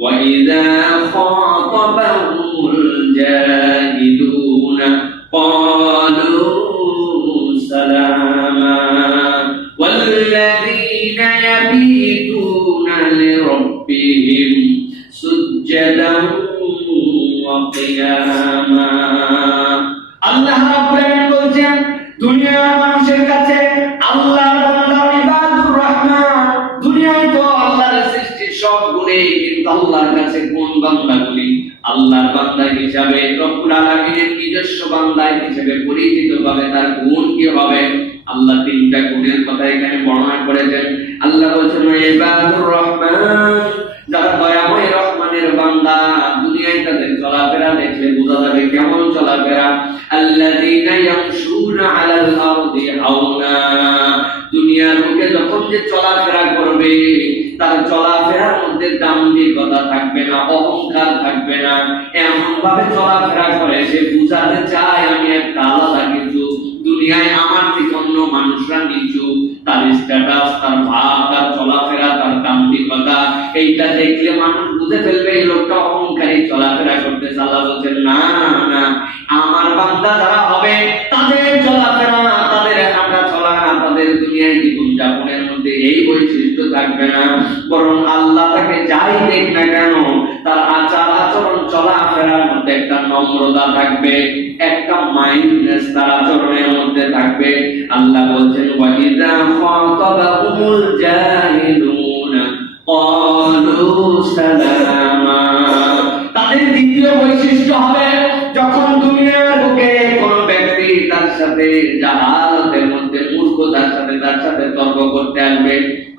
ওয়া ইযা খাতাবাহুমুল জাহিদুনা ক্বালু সালামা والذين يبيتون لربهم سجدا وقياما। আল্লাহ রাব্বুল আলামিন বলেন দুনিয়ার মানুষের কাছে আল্লাহর বান্দা ইবাদুর রহমান, দুনিয়ায় তো আল্লাহর সৃষ্টি সব গুণে, কিন্তু আল্লাহর কাছে কোন বান্দাগুলি আল্লাহর বান্দা হিসাবে রব্বুল আলামিনের নিজস্ব বান্দা হিসেবে পরিচিত হবে, তার গুণ কি হবে? আল্লাহ তিনটা গুণের কথা এখানে বর্ণনা করেছেন। আল্লাহ বলেছেন ইবাদুর রহমান, যারা দয়াময় রহমানের বান্দা, দুনিয়ায় তাদের চলাফেরা দেখলে বোঝা যাবে কেমন চলাফেরা। আল্লাযীনা ইয়ামশুনা আলাল আরদি হাওনা, দুনিয়ার বুকে যখন যে চলাফেরা করবে তার চলাফেরার মধ্যে দাম্ভিকতা থাকবে না, অহংকার থাকবে না, এমন ভাবে চলাফেরা করে সে বুঝাতে চায় আমি একটা আলাদা কিছু। দুনিয়ায় আমার থেকে অন্য মানুষরা নিচু, তার স্ট্যাটাস, তার ভাব, তার চলাফেরা, তার দাম্ভিকতা, এইটা দেখলে মানুষ বুঝে ফেলবে এই লোকটা অহংকারী চলাফেরা করতেছে। আল্লাহ বলছেন না না, আমার বান্দা যারা হবে তাদের চলাফেরা, তাদের হাঁটা চলা, তাদের দুনিয়ায় জীবন যাপনের মধ্যে এই বৈশিষ্ট্য থাকবে না, বরং আল্লাহ তাকে যাই দেখ না কেন তার আচার আচরণ চলাফেরার মধ্যে একটা নম্রতা থাকবে, একটা মাইন্ডনেস তার আচরণের মধ্যে থাকবে। আল্লাহ বলছেন ওয়াইদা খাতাবাহুমুল জাহিলুনা ক্বালু সালামা। তাদের দ্বিতীয় বৈশিষ্ট্য হবে যখন দুনিয়ার বুকে কোন ব্যক্তি তার সাথে জাহালতের মধ্যে মূর্খতার সাথে তার সাথে তর্ক করতে আসবে,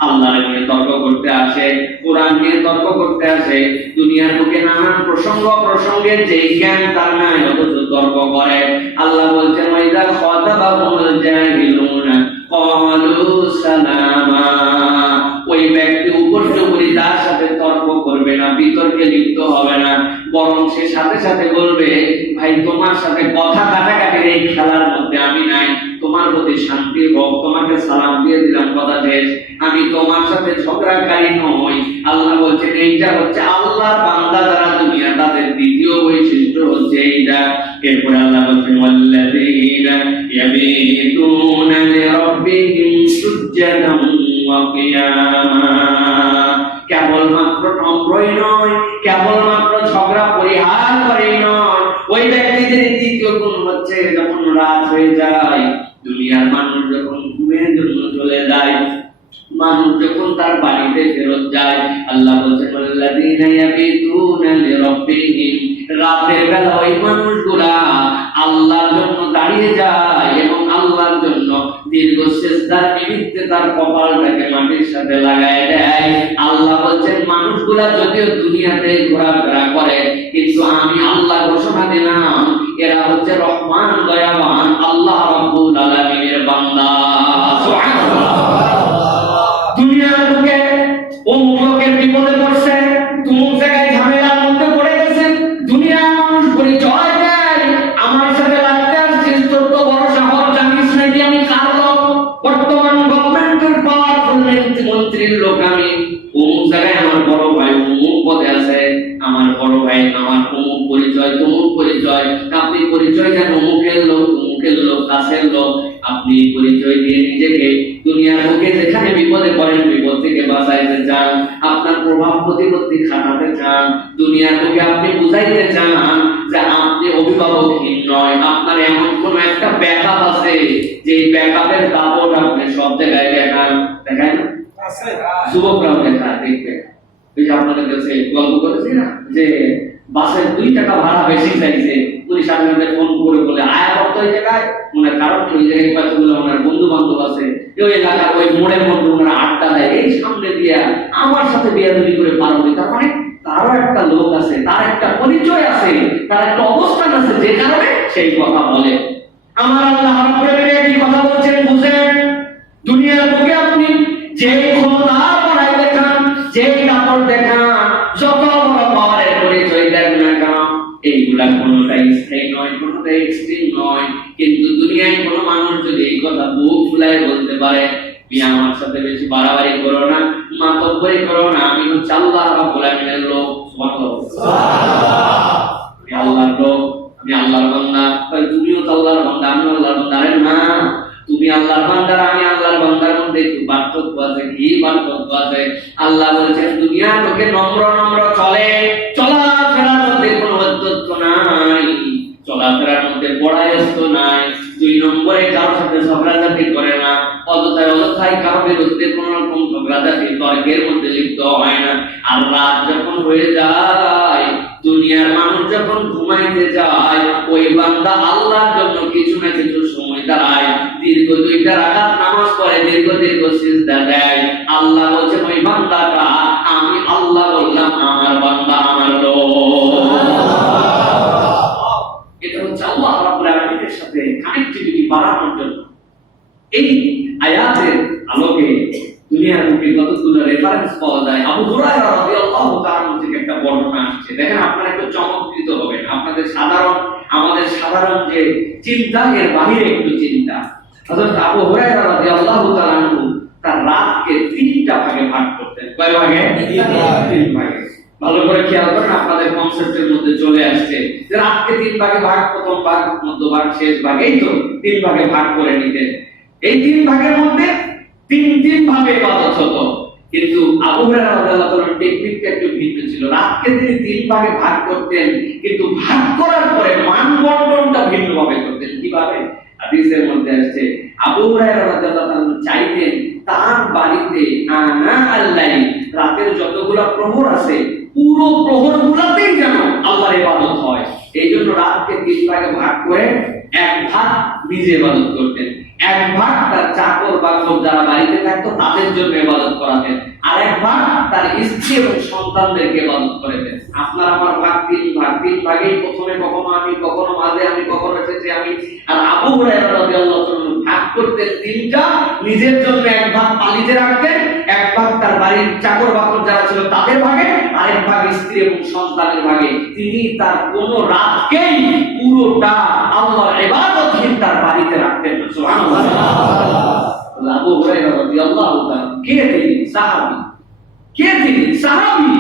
আল্লাহর নিয়ে তর্ক করতে আসে, কোরআন নিয়ে তর্ক করতে আসে, দুনিয়ার বুকে নানান প্রসঙ্গের যে জ্ঞান তার নাই অথচ তর্ক করে, আল্লাহ বলছেন ওয়াইদা খাতাবাহুমুল জাহিলুনা ক্বালু সালামা। ওই ব্যক্তি উপরি তার সাথে তর্ক করবে না, বিতর্কে লিপ্ত হবে না, বরং সে সাথে সাথে বলবে ভাই তোমার সাথে কথা কাটাকাটির এই খেলার মধ্যে আমি নাই, তোমার প্রতি শান্তি হোক, তোমাকে সালাম দিয়ে দিলাম, কথা শেষ, আমি তোমার সাথে ঝগড়াকারী নই। আল্লাহ বলছেন এইটা হচ্ছে আল্লাহর বান্দা যারা দুনিয়া তাদের দ্বিতীয় বৈশিষ্ট্য হচ্ছে এইটা। এরপরে আল্লাহ বলছেন ওয়াল্লাযীনা ইয়াবিতুনা লিরাব্বিহিম সুজদান ওয়া কিয়ামা। কেবলমাত্র নম্রই নয়, কেবলমাত্র ঝগড়া পরিহার করে নয়, ওই ব্যক্তিদের দ্বিতীয় গুণ হচ্ছে যখন রাত হয়ে যায়, দুনিয়ার মানুষ যখন ঘুমের জন্য চলে যায়, মানুষ যখন তার বাড়িতে ফেরত যায়, আল্লাহ বলছেন ওয়াল্লাযীনা ইয়াবিতুনা লিরাব্বিহিম, রাতের বেলা ওই মানুষগুলা আল্লাহর জন্য দাঁড়িয়ে যায় এবং আল্লাহর জন্য দীর্ঘ সিজদার নিমিত্তে তার কপালটাকে মাটির সাথে লাগায় দেয়। আল্লাহ বলছেন মানুষগুলা যদিও দুনিয়াতে ঘোরাফেরা করে, কিন্তু আমি আল্লাহ ঘোষণা দিলাম এরা হচ্ছে রহমান দয়াবান আল্লাহ রাব্বুল আলামিনের বান্দা। সুবহানাল্লাহ। দুনিয়ার বুকে অমুক লোকের বিপদে পড়ছে, তুমুক জায়গায় ঝামেলার মধ্যে পড়ে গেছে, দুনিয়ার মানুষ পরিচয় দেয় আমার সাথে লাগতে আসছিস, তোর তো বড় সাহস, জানিস নাকি আমি কার লোক, বর্তমান গভর্নমেন্টের পাওয়ারফুল মন্ত্রীর লোক আমি, অমুক জায়গায় আমার বড় ভাই অমুক পদে আছে, আমার বড় ভাই আমার অমুক পরিচয় তমুক পরিচয়, আপনি পরিচয় দেন অমুকের লোক কাছের লোক, আপনি পরিচয় দিয়ে নিজেকে দুনিয়ার বুকে যেখানে বিপদে পড়েন বিপদ থেকে বাঁচাইতে চান, আপনার প্রভাব প্রতিপত্তি খাটাতে চান, দুনিয়ার বুকে আপনি বুঝাইতে চান যে আপনি অভিভাবকহীন নয়, আপনার এমন কোন একটা ব্যাকআপ আছে যে ব্যাকআপের দাপট আপনি সব জায়গায় দেখান না আছে, যুবকরাও দেখায় দেখবে। এই যে আপনাদের কাছে গল্প করেছি না যে বাসের 2 টাকা ভাড়া বেশি চাইছে, পুলিশ আপনাদের ফোন করে বলে আয়া কত ওই জায়গায়, ওনার কারণ ওই জায়গায় কতগুলো ওনার বন্ধু বান্ধব আছে, ওই এলাকার ওই মোড়ের মধ্যে ওনারা আড্ডা দেয়, এই সামনে দিয়া আমার সাথে বিয়াদবি করে পারবে, তার মানে তারও একটা লোক আছে, তার একটা পরিচয় আছে, তার একটা অবস্থান আছে, যে কারণে সেই কথা বলে। আমার আল্লাহ রাব্বুল আলামিন এই কথা বলছেন বুঝেন, দুনিয়ার বুকে আপনি যে ক্ষমতা বাড়াই দেখান, যে কাপড় দেখান, যত বড় পাওয়ারের পরিচয় দেন না কেন, এইগুলা কোনোটাই স্থায়ী নয়, কোনোটাই এক্সট্রিম নয়। কিন্তু দুনিয়ায় কোনো মানুষ যদি এই কথা বুক ফুলায় বলতে পারে মিয়া আমার সাথে বেশি বাড়াবাড়ি করো না, মাতব্বরি করো না, আমি হচ্ছে আল্লাহ রাব্বুল আলামিনের লোক, সুবহানাল্লাহ, আমি আল্লাহর লোক, আমি আল্লাহর বান্দা, তাহলে তুমিও তো আল্লাহর বান্দা, আমি আল্লাহর বান্দা। আরে না, তুমি আল্লাহর বান্দা, আমি আল্লাহর বান্দার মধ্যে একটু পার্থক্য আছে। কি পার্থক্য আছে? আল্লাহ বলেছেন দুনিয়ার লোকে নম্র নম্র চলে, চলাফেরার মধ্যে কোনো অদ্যত্ব নাই, চলাফেরার মধ্যে বড়ায়স্ত নাই, 2 নম্বরে কারোর সাথে ঝগড়াঝাটি করে না, অযথায় কারোর বিরুদ্ধে কোন রকম ঝগড়াঝাটি তর্কের মধ্যে লিপ্ত হয় না। আর রাত যখন হয়ে যায়, দুনিয়ার মানুষ যখন ঘুমাইতে যায়, ওই বান্দা আল্লাহর জন্য কিছু না কিছু সময় দাঁড়ায়, দীর্ঘ 2 রাকাত নামাজ পড়ে, দীর্ঘ সিজদা দেয়। আল্লাহ বলছেন ওই বান্দাটা আমি আল্লাহ বললাম আমার বান্দা, আমার লোক। এটা হচ্ছে আল্লাহ রাব্বুল আলামিনের সাথে কানেক্টিভিটি বাড়ানোর জন্য। এই আয়াতের আলোকে দুনিয়ার মুখে কতগুলো রেফারেন্স পাওয়া যায়। আবু হুরায়রা রাদিয়াল্লাহু তাআলা থেকে একটা বর্ণনা আসছে, দেখেন আপনারা একটু চমৎকৃত হবেন। আমাদের সাধারণ যে চিন্তা, এর বাহিরে একটু চিন্তা। হযরত আবু হুরায়রা রাদিয়াল্লাহু তাআলা আনহু তার রাতকে তিনটা ভাগে ভাগ করতেন। কয় ভাগে? তিন ভাগে। ভালো করে খেয়াল করেন, আপনাদের কনসেপ্টের মধ্যে চলে আসছে যে রাতকে তিন ভাগে ভাগ, প্রথম ভাগ, মধ্য ভাগ, শেষ ভাগ, এই তো তিন ভাগে ভাগ করে নিতেন। এই তিন ভাগের মধ্যে তিন ভাবে ইবাদত হতো। কিন্তু আবু হুরায়রা রাদিয়াল্লাহু তাআলার টেকনিকটা একটু ভিন্ন ছিল। রাতকে তিনি তিন ভাগে ভাগ করতেন, কিন্তু ভাগ করার পরে মানবন্টনটা ভিন্নভাবে করতেন। কিভাবে? হাদিসের মধ্যে আসছে আবু হুরায়রা রাদিয়াল্লাহু তাআলা চাইতেন তার বাড়িতে আনা আল্লাহি, রাতের যতগুলো প্রহর আছে পুরো প্রহরগুলোতেই যেন আল্লাহর ইবাদত হয়। এইজন্য রাতকে তিন ভাগে ভাগ করে এক ভাগ নিজে ইবাদত করতেন, এক ভাগ তার চাকর বাকর যারা বাড়িতে থাকতো তাদের জন্য ইবাদত করাতেন, আর এক ভাগ তার স্ত্রী এবং সন্তানদেরকে ইবাদত করাতেন। আপনার আমার ভাগ তিন ভাগেই প্রথমে কখনো আমি, কখনো মাঝে আমি, কখনো শেষে আমি। আর আবু হুরায়রা রাদিয়াল্লাহু তাআলা ভাগ করতেন তিনটা, নিজের জন্য এক ভাগ পালিতে রাখতেন, এক ভাগ তার বাড়ির চাকর বাকর যারা ছিল তাদের ভাগে, আরেক ভাগ স্ত্রী এবং সন্তানের ভাগে। তিনি তার কোন রাতকেই পুরোটা আল্লাহর ইবাদতহীন তার বাড়িতে রাখতেন না। সুবহানাল্লাহ। আবু হুরায়রা রাদিয়াল্লাহু তাআলা কে তিনি? সাহাবী। কে তিনি? সাহাবী।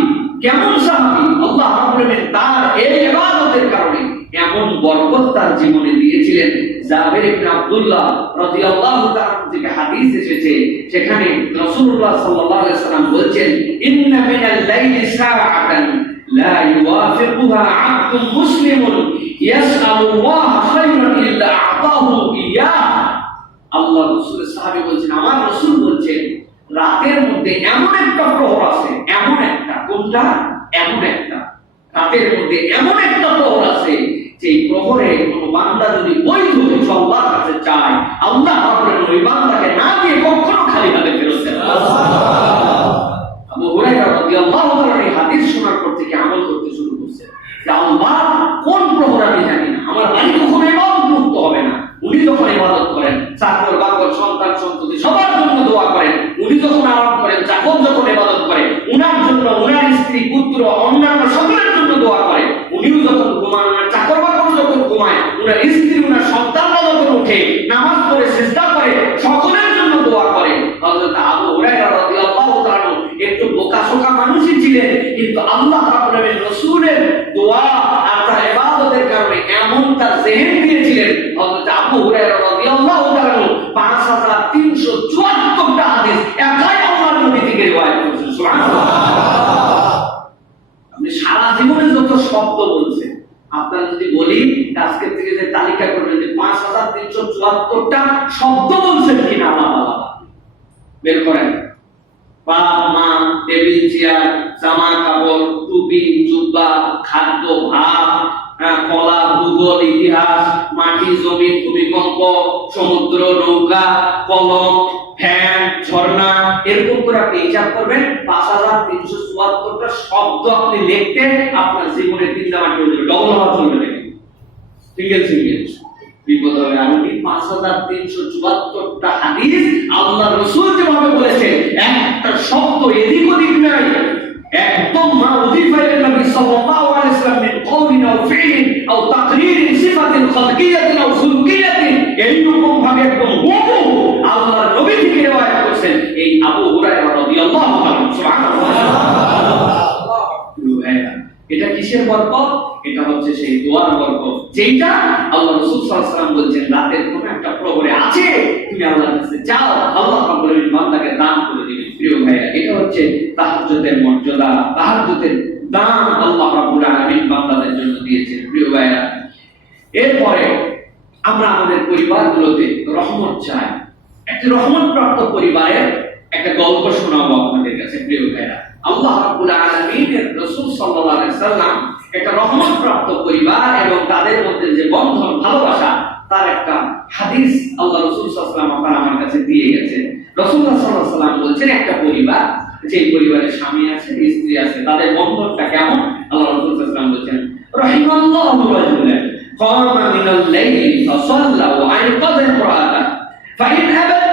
কেমন সাহাবী? আল্লাহ রাব্বুল আলামিন তার এই ইবাদতের কারণে এমন বরকত তার জীবনে দিয়েছিলেন। জাবের ইবনে আব্দুল্লাহ রাদিয়াল্লাহু তাআলা থেকে হাদিস এসেছে, সেখানে রাসূলুল্লাহ সাল্লাল্লাহু আলাইহি ওয়াসাল্লাম বলেছেন, ইন্না মিনাল লাইলি সাআতান লা ইওয়াফিকুহা আবদুন মুসলিমুন ইয়াসআলুল্লাহ খায়রান ইল্লা আ'তাহু ইয়্যাহ। আল্লাহ রাসূলের সাহাবী বলছেন, আমার রাসূল বলছেন, রাতের মধ্যে এমন একটা প্রহর আছে, এমন একটা, কোনটা? এমন একটা রাতের মধ্যে এমন একটা প্রহর আছে যে প্রহরে কোন বান্দা যদি বৈধ কিছু আল্লাহর কাছে চায়, আল্লাহ আপনার ওই বান্দাকে না দিয়ে কখনো খালি হাতে ফেরত দেন না। আবু হুরায়রা রাদিয়াল্লাহু তাআলা এই হাদিস শোনার পর থেকে আমল করতে শুরু করছেন যে আল্লাহ কোন প্রহর আমি জানি না, আমার বাড়ি কখনো ইবাদত মুক্ত হবে না। উনি যখন ইবাদত করেন, চাকর বাকর সন্তান সন্ততি সবার জন্য দোয়া করেন। উনি যখন আরাম করেন, চাকর যখন ইবাদত করে, উনার জন্য, উনার স্ত্রী, পুত্র, অন্যান্য সকলের জন্য দোয়া করে। উনিও যখন ঘুমান, উনার চাকর বাকর যখন ঘুমায়, উনার স্ত্রী, উনার সন্তানরা যখন উঠে নামাজ পড়ে সিজদা করে, সকলের জন্য দোয়া করে। হযরত আবু হুরায়রা রাদিয়াল্লাহু তাআলা একটু বোকাশোকা মানুষই ছিলেন, কিন্তু আল্লাহ রাব্বুল আলামিন রাসূলের দোয়া আর তার ইবাদতের কারণে এমন তার জেহেন দিয়েছিলেন, হযরত আবু হুরায়রা রাদিয়াল্লাহু তাআলা 5374টা হাদিস একাই আল্লাহর নবী থেকে riwayat করেছেন। সুবহানাল্লাহ। আপনি সারা জীবনে যত শব্দ বলছেন, আপনারা যদি বলি আজকে থেকে যে তালিকা করবেন যে 5374টা শব্দ বলছেন কিনা আল্লাহ বের করেন। বাপ মা, টেবিল চেয়ার, জামা কাপড়, টুপি, জুব্বা, খাদ্য, ভাত, কলা, ভূগোল, ইতিহাস, মাটি, জমি, ভূমিকম্প, সমুদ্র, নৌকা, কলম, ফ্যান, ঝর্ণা, এরকম করে আপনি হিসাব করবেন। 5374টা শব্দ আপনি লিখতে আপনার জীবনে তিনটা মাটি হয়ে যাবে, ডবল হওয়া চলবে না, সিঙ্গেল বিপদ হবে। আমি 5374টা হাদিস আল্লাহ রাসূল যেভাবে বলেছেন, একটা শব্দ এদিক ওদিক নাই, একদম মা উযিফা ইলা নবী সাল্লাল্লাহু আলাইহি ওয়াসাল্লাম মিন কওলিন আও ফি'লিন আও তাকরীরিন সিফাতিন খালকিয়াতিন আও খুলকিয়াতিন, এইরকম ভাবে একদম হুবহু আল্লাহর নবী থেকে riwayat করেছেন এই আবু হুরায়রা রাদিয়াল্লাহু তাআলা। সুবহানাল্লাহ। এটা কিসের বরকত? এটা হচ্ছে সেই দোয়ার বরকত, যেটা আল্লাহ রাসূল সাল্লাল্লাহু আলাইহি ওয়াসাল্লাম বলেছেন, রাতের কোন একটা প্রহরে আছে, তুমি আল্লাহর কাছে যাও, আল্লাহ রাব্বুল আলামিন বান্দাকে দান করে দিবেন। প্রিয় ভাইরা, এটা হচ্ছে তাহাজ্জুদের মর্যাদা, তাহাজ্জুদের দান আল্লাহ রাব্বুল আলামিন বান্দাদের জন্য দিয়েছেন। প্রিয় ভাইরা, এরপরে আমরা আমাদের পরিবারগুলোতে রহমত চাই। একটি রহমত প্রাপ্ত পরিবারের একটা গল্প শোনাবো আপনাদের কাছে। প্রিয় ভাইরা, আল্লাহ রাব্বুল আলামিনের রাসূল সাল্লাল্লাহু আলাইহি সাল্লাম একটা রহমত প্রাপ্ত পরিবার এবং তাদের মধ্যে যে বন্ধন, ভালোবাসা, তার একটা হাদিস আল্লাহ রাসূল সাল্লাল্লাহু আলাইহি ওয়াসাল্লাম আমার কাছে দিয়ে গেছেন। রাসূলুল্লাহ সাল্লাল্লাহু আলাইহি ওয়াসাল্লাম বলছেন, একটা পরিবার, যে পরিবারের স্বামী আছে, স্ত্রী আছে, তাদের বন্ধনটা কেমন? আল্লাহ রাসূল সাল্লাল্লাহু আলাইহি ওয়াসাল্লাম বলছেন, রাহিমাল্লাহু রাজুলান কামা মিনাল লাইলি ফাসাল্লা ওয়া আইকাযা ইমরাআতা ফাইন আবাদ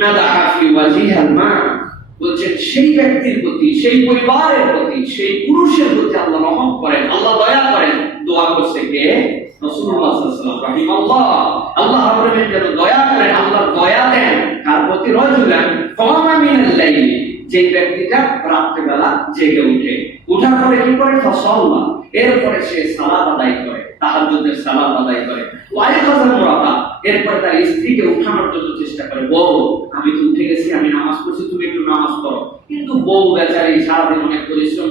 নাদাহা ফি ওয়াজহিহাল মা। বলছেন সেই ব্যক্তির প্রতি, সেই পরিবারের প্রতি, সেই পুরুষের প্রতি আল্লাহ রহম করেন, আল্লাহ দয়া করেন। দোয়া করছে কে? রাসূলুল্লাহ সাল্লাল্লাহু আলাইহি ওয়াসাল্লাম। রাহিমাল্লাহ, আল্লাহ রাব্বুল আলামিন যেন দয়া করেন, আল্লাহ দয়া দেন তার প্রতি। রাজুলান কামা মিনাল লাইল, যে ব্যক্তিটা রাত্রে বেলা জেগে ওঠে, ওঠার পরে কি করে? ফাসাল্লা, এরপরে সে সালাত আদায় করে, তাহাজ্জুদের সালাত আদায় করে। ওয়াইকাযাল মুরাতা, এরপরে তার স্ত্রীকে উঠানোর জন্য চেষ্টা করে, বউ আমি তো উঠে গেছি, আমি নামাজ পড়ছি, তুমি একটু নামাজ পড়ো। কিন্তু বউ বেচারি সারাদিন অনেক পরিশ্রম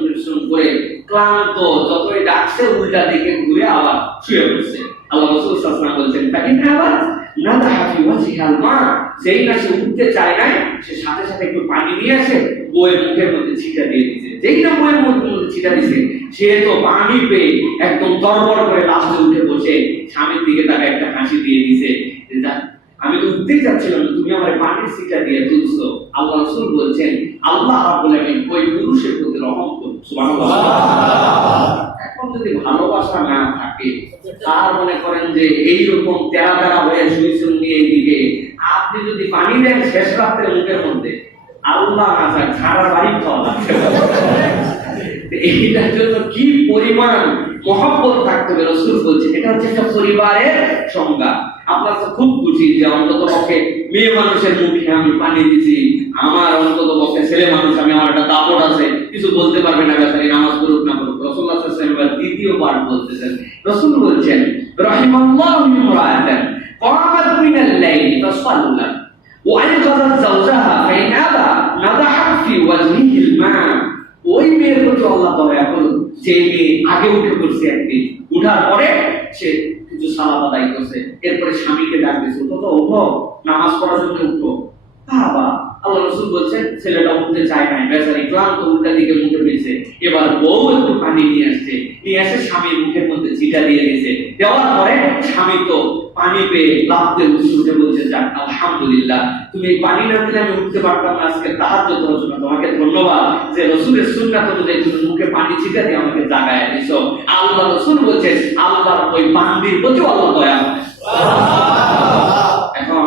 করে ক্লান্ত, যতই ডাকছে উল্টা দিকে ঘুরে আবার শুয়ে পড়ছে। আল্লাহ রাসূল সাল্লাল্লাহু আলাইহি ওয়াসাল্লাম বলছেন, ফাকিন আবার নাদাহা ফি ওয়াজহিল মা, যেই না সে উঠতে চায় না, সে সাথে সাথে একটু পানি নিয়ে আসে বউয়ের মুখের মধ্যে ছিটা দিয়ে দিয়েছে। যেই না বউয়ের মুখের মধ্যে ছিটা দিয়েছে, সে তো পানি পেয়ে একদম তরবর করে লাফে উঠে বসে স্বামীর দিকে তাকে একটা হাসি দিয়ে দিয়েছে, আমি তো উঠতেই যাচ্ছিলাম, তুমি আমার পানির ছিটা দিয়ে তুলছো। আল্লাহ রাসূল বলছেন, আল্লাহ রাব্বুল আলামিন ওই পুরুষের প্রতি রহম করুন। সুবহানাল্লাহ। এখন যদি ভালোবাসা না থাকে, আর মনে করেন যে এইরকম তেরা তেরা হয়ে শুয়েছেন নিয়ে এইদিকে, আপনি যদি পানি দেন শেষ রাত্রে মুখের মধ্যে, আল্লাহ না চায় সারা বাড়ি খাওয়া লাগছে। এইটার জন্য কি পরিমাণ মহব্বত থাকতে হবে, রাসূল বলছেন এটা হচ্ছে একটা পরিবারের সংজ্ঞা। আপনার তো খুব খুশি যে অন্তত পক্ষে মেয়ে মানুষের মুখে আমি পানি দিছি, আমার অন্তত পক্ষে ছেলে মানুষ, আমি আমার একটা দাপট আছে, কিছু বলতে পারবে না, বেচারি নামাজ পড়ুক না পড়ুক। রাসূলুল্লাহ সাল্লাল্লাহু আলাইহি ওয়াসাল্লাম দ্বিতীয় বার বলতেছেন, রাসূল বলছেন, রাহিমাল্লাহু ইমরাআতান কামাত মিনাল লাইলি ফাসাল্লাত ওয়া আনকাযাত যাওজাহা ফাইন আবা নাদাহা ফি ওয়াজহিল মা। ওই মেয়ের প্রতি আল্লাহ দয়া করুন, যে মেয়ে আগে উঠে পড়ছে, একদিন উঠার পরে সে কিছু সালাত আদায় করছে, এরপরে স্বামীকে ডাক দিয়েছে, তো ওঠো নামাজ পড়ার জন্য উঠো। বাবা, আল্লাহ রাসূল বলছেন ছেলেটা উঠতে চায় না, বেচারি ক্লান্ত, উল্টা দিকে মুখে পেয়েছে। এবার বউ একটু পানি নিয়ে এসে স্বামীর মুখের মধ্যে ছিটা দিয়ে দিয়েছে। দেওয়ার পরে স্বামী তো পানি পেয়ে লাফতে উঠে বলছে, যাক আলহামদুলিল্লাহ, তুমি এই পানি না দিলে আমি উঠতে পারতাম না, আজকে তাহাজ্জুদ হওয়ার জন্য তোমাকে ধন্যবাদ যে রাসূলের সুন্নাত অনুযায়ী তুমি মুখে পানি ছিটা দিয়ে আমাকে জাগায় দিছো। আল্লাহ রাসূল বলছেন, আল্লাহর ওই বান্দির প্রতি আল্লাহ দয়া করেন। এখন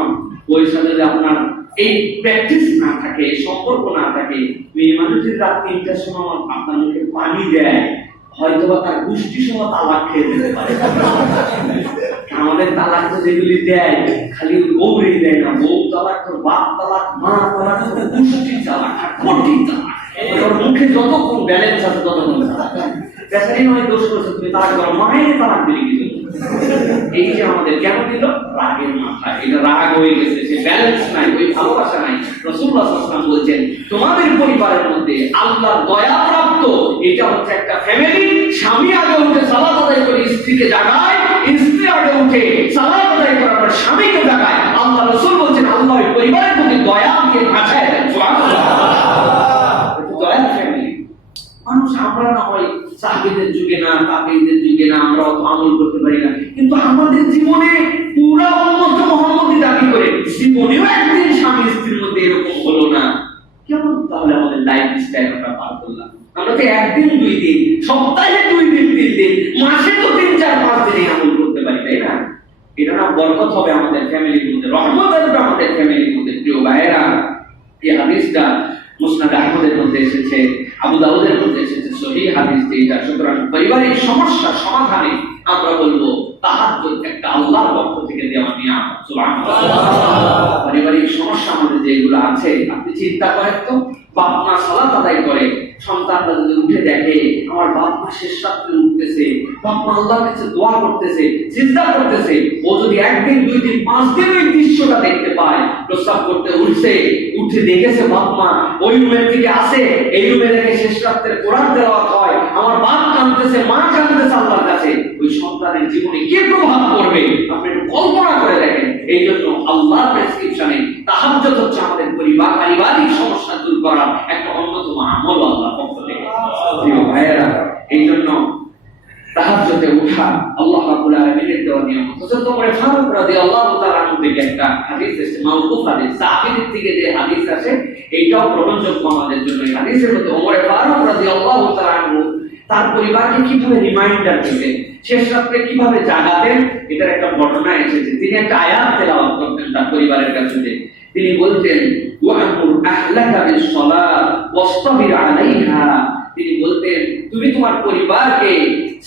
ওই সাথে যে আপনার এই প্র্যাকটিস না থাকে, সম্পর্ক না থাকে, মেয়ে মানুষের রাত ৩টার সময় আপনার মুখে পানি দেয়, হয়তোবা তার গোষ্ঠী সহ তালাক খেয়ে যেতে পারে। আমাদের তালাক তো যেগুলি দেয় খালি বউরেই দেয় না, বউ তালাক, তোর বাপ তালাক, মা তালাক, গোষ্ঠী তালাক, কোটি তালাক, মুখে যতক্ষণ ব্যালেন্স আছে ততক্ষণ তালাক। বেচারি নয় দোষ করেছে, তুমি তালাক করো, মায়ের তালাক দিলে কি? এই যে আমাদের কেন দিল? রাগের মাথায়, এটা রাগ হয়ে গেছে, সে ব্যালেন্স নাই, ওই ভালোবাসা নাই। রাসূলুল্লাহ সাল্লাল্লাহু আলাইহি ওয়াসাল্লাম বলছেন, তোমাদের পরিবারের মধ্যে আল্লাহর দয়া প্রাপ্ত এটা হচ্ছে একটা ফ্যামিলি। স্বামী আগে উঠে সালাত আদায় করে স্ত্রীকে জাগায়, স্ত্রী আগে উঠে সালাত আদায় করার পর স্বামীকে জাগায়। আল্লাহ রাসূল বলছেন, আল্লাহ ওই পরিবারের প্রতি দয়া দিয়ে ভাষায় দেন। সুবহানাল্লাহ। দয়ার ফ্যামিলি মানুষ। আমরা না হয় সাহাবীদের যুগে না, তাবেঈদের যুগে না, আমরা অত আমল করতে পারি না, কিন্তু আমাদের জীবনে পুরো উম্মত মুহাম্মদী দাবি করে জীবনেও একদিন স্বামী স্ত্রীর মধ্যে এরকম হলো না, কেমন তাহলে আমাদের লাইফ স্টাইল আমরা পার করলাম? আমরা তো একদিন, 2 দিন, সপ্তাহে 2 দিন, 3 দিন, মাসে তো 3, 4, 5 দিন আমল করতে পারি, তাই না? এটা না বরকত হবে আমাদের ফ্যামিলির মধ্যে, রহমত আসবে আমাদের ফ্যামিলির মধ্যে। প্রিয় ভাইয়েরা, এই হাদিসটা মুসনাদ আহমদের মধ্যে এসেছে, আবু দাউদের মধ্যে এসেছে, সহিহ হাদিস যেটা। সুতরাং পারিবারিক সমস্যা সমাধানে আমরা বলবো তাহাজ্জুদ একটা আল্লাহর পক্ষ থেকে দেওয়া নিয়ামত। সুবহানাল্লাহ। পারিবারিক সমস্যা আমাদের যেগুলো আছে, আপনি চিন্তা করেন তো, বাপ মা সালাত আদায় করে, সন্তানরা যদি উঠে দেখে আমার বাপ মা শেষ রাত্রে উঠতেছে, বাপ মা আল্লাহর কাছে দোয়া করতেছে, সিজদা করতেছে, ও যদি 1 দিন, 2 দিন, 5 দিন ওই দৃশ্যটা দেখতে পায়, প্রস্রাব করতে উঠছে, উঠে দেখেছে বাপ মা ওই রুমের দিকে আসে, এই রুমে রেখে শেষ রাত্রে কোরআন তেলাওয়াত হয়, আমার বাপ কাঁদতেছে, মা কাঁদতেছে আল্লাহর কাছে, ওই সন্তানের জীবনে কি প্রভাব পড়বে আপনি একটু কল্পনা করে দেখেন। এই জন্য আল্লাহর প্রেসক্রিপশনে তাহাজ্জুদ হচ্ছে আমাদের পারিবারিক সমস্যা দূর করার একটা অন্যতম আমল আল্লাহর পক্ষ থেকে। প্রিয় ভাইয়েরা, এই জন্য তাহাজ্জুদে ওঠা আল্লাহ রাব্বুল আলামিনের দেওয়া নিয়ামত। হযরত ওমর ফারুক রাদিয়াল্লাহু তাআলা আনহু থেকে একটা হাদিস এসেছে, মাওকুফ হাদিস, সাহাবীদের থেকে যে হাদিস আছে এইটাও গ্রহণযোগ্য আমাদের জন্য। এই হাদিসের মধ্যে ওমর ফারুক রাদিয়াল্লাহু তাআলা আনহু তার পরিবারকে কিভাবে রিমাইন্ডার দিতেন, শেষ রাত্রে কিভাবে জাগাতেন, এটার একটা ঘটনা এসেছে। তিনি একটা আয়াত তেলাওয়াত করতেন তার পরিবারের কাছে। তিনি বলতেন, ওয়া'মুর আহলাকা বিস-সালাত ওয়াসতাবির আলাইহা। তিনি বলতেন, তুমি তোমার পরিবারকে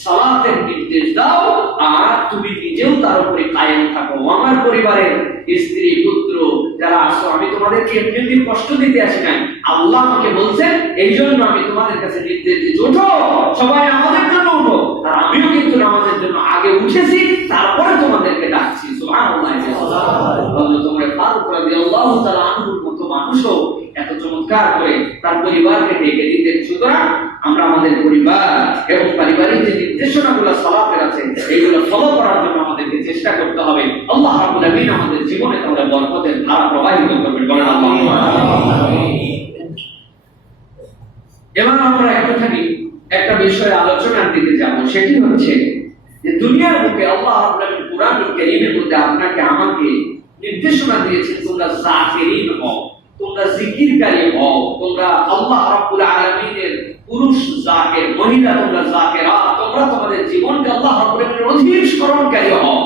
সালাতের নির্দেশ দাও আর তুমি নিজেও তার উপরে কায়েম থাকো। আমার পরিবারের স্ত্রী পুত্র যারা আসো, আমি তোমাদেরকে এমনি কষ্ট দিতে আসি নাই, আল্লাহ আমাকে বলছেন, এই জন্য আমি তোমাদের কাছে নির্দেশ দিচ্ছি, ওঠো সবাই আমাদের জন্য উঠো। আর আমিও কিন্তু নামাজের জন্য আগে উঠেছি, তারপরে তোমাদেরকে ডাকছি। সুবহানাল্লাহ। হযরত ওমর ফারুক রাদিয়াল্লাহু তাআলা আনহুর মতো মানুষও এত চমৎকার করে তার পরিবারকে ডেকে দিতেন। সুতরাং আমরা আমাদের পরিবার এবং পারিবারিক যে নির্দেশনাগুলো সালাতের আছে, এইগুলো ফলো করার জন্য আমাদেরকে চেষ্টা করতে হবে। আল্লাহ রাব্বুল আলামিন আমাদের জীবনে তাহলে বরকতের ধারা প্রবাহিত করবেন। বলেন আল্লাহুম্মা আমিন। এবার আমরা একটা বিষয়ে আলোচনার দিকে যাব, সেটি হচ্ছে যে দুনিয়ার বুকে আল্লাহ রাব্বুল আলামিন কুরআনুল কারীমের মধ্যে আপনাকে আমাকে নির্দেশনা দিয়েছেন, তোমরা জাকিরিন হও, তোমরা জিকিরকারী হও, তোমরা আল্লাহ রাব্বুল আলামিনের পুরুষ জাকির, মহিলা তোমরা জাকিরা, তোমরা তোমাদের জীবনকে আল্লাহ রাব্বুল আলামিনের অধিক স্মরণকারী হও।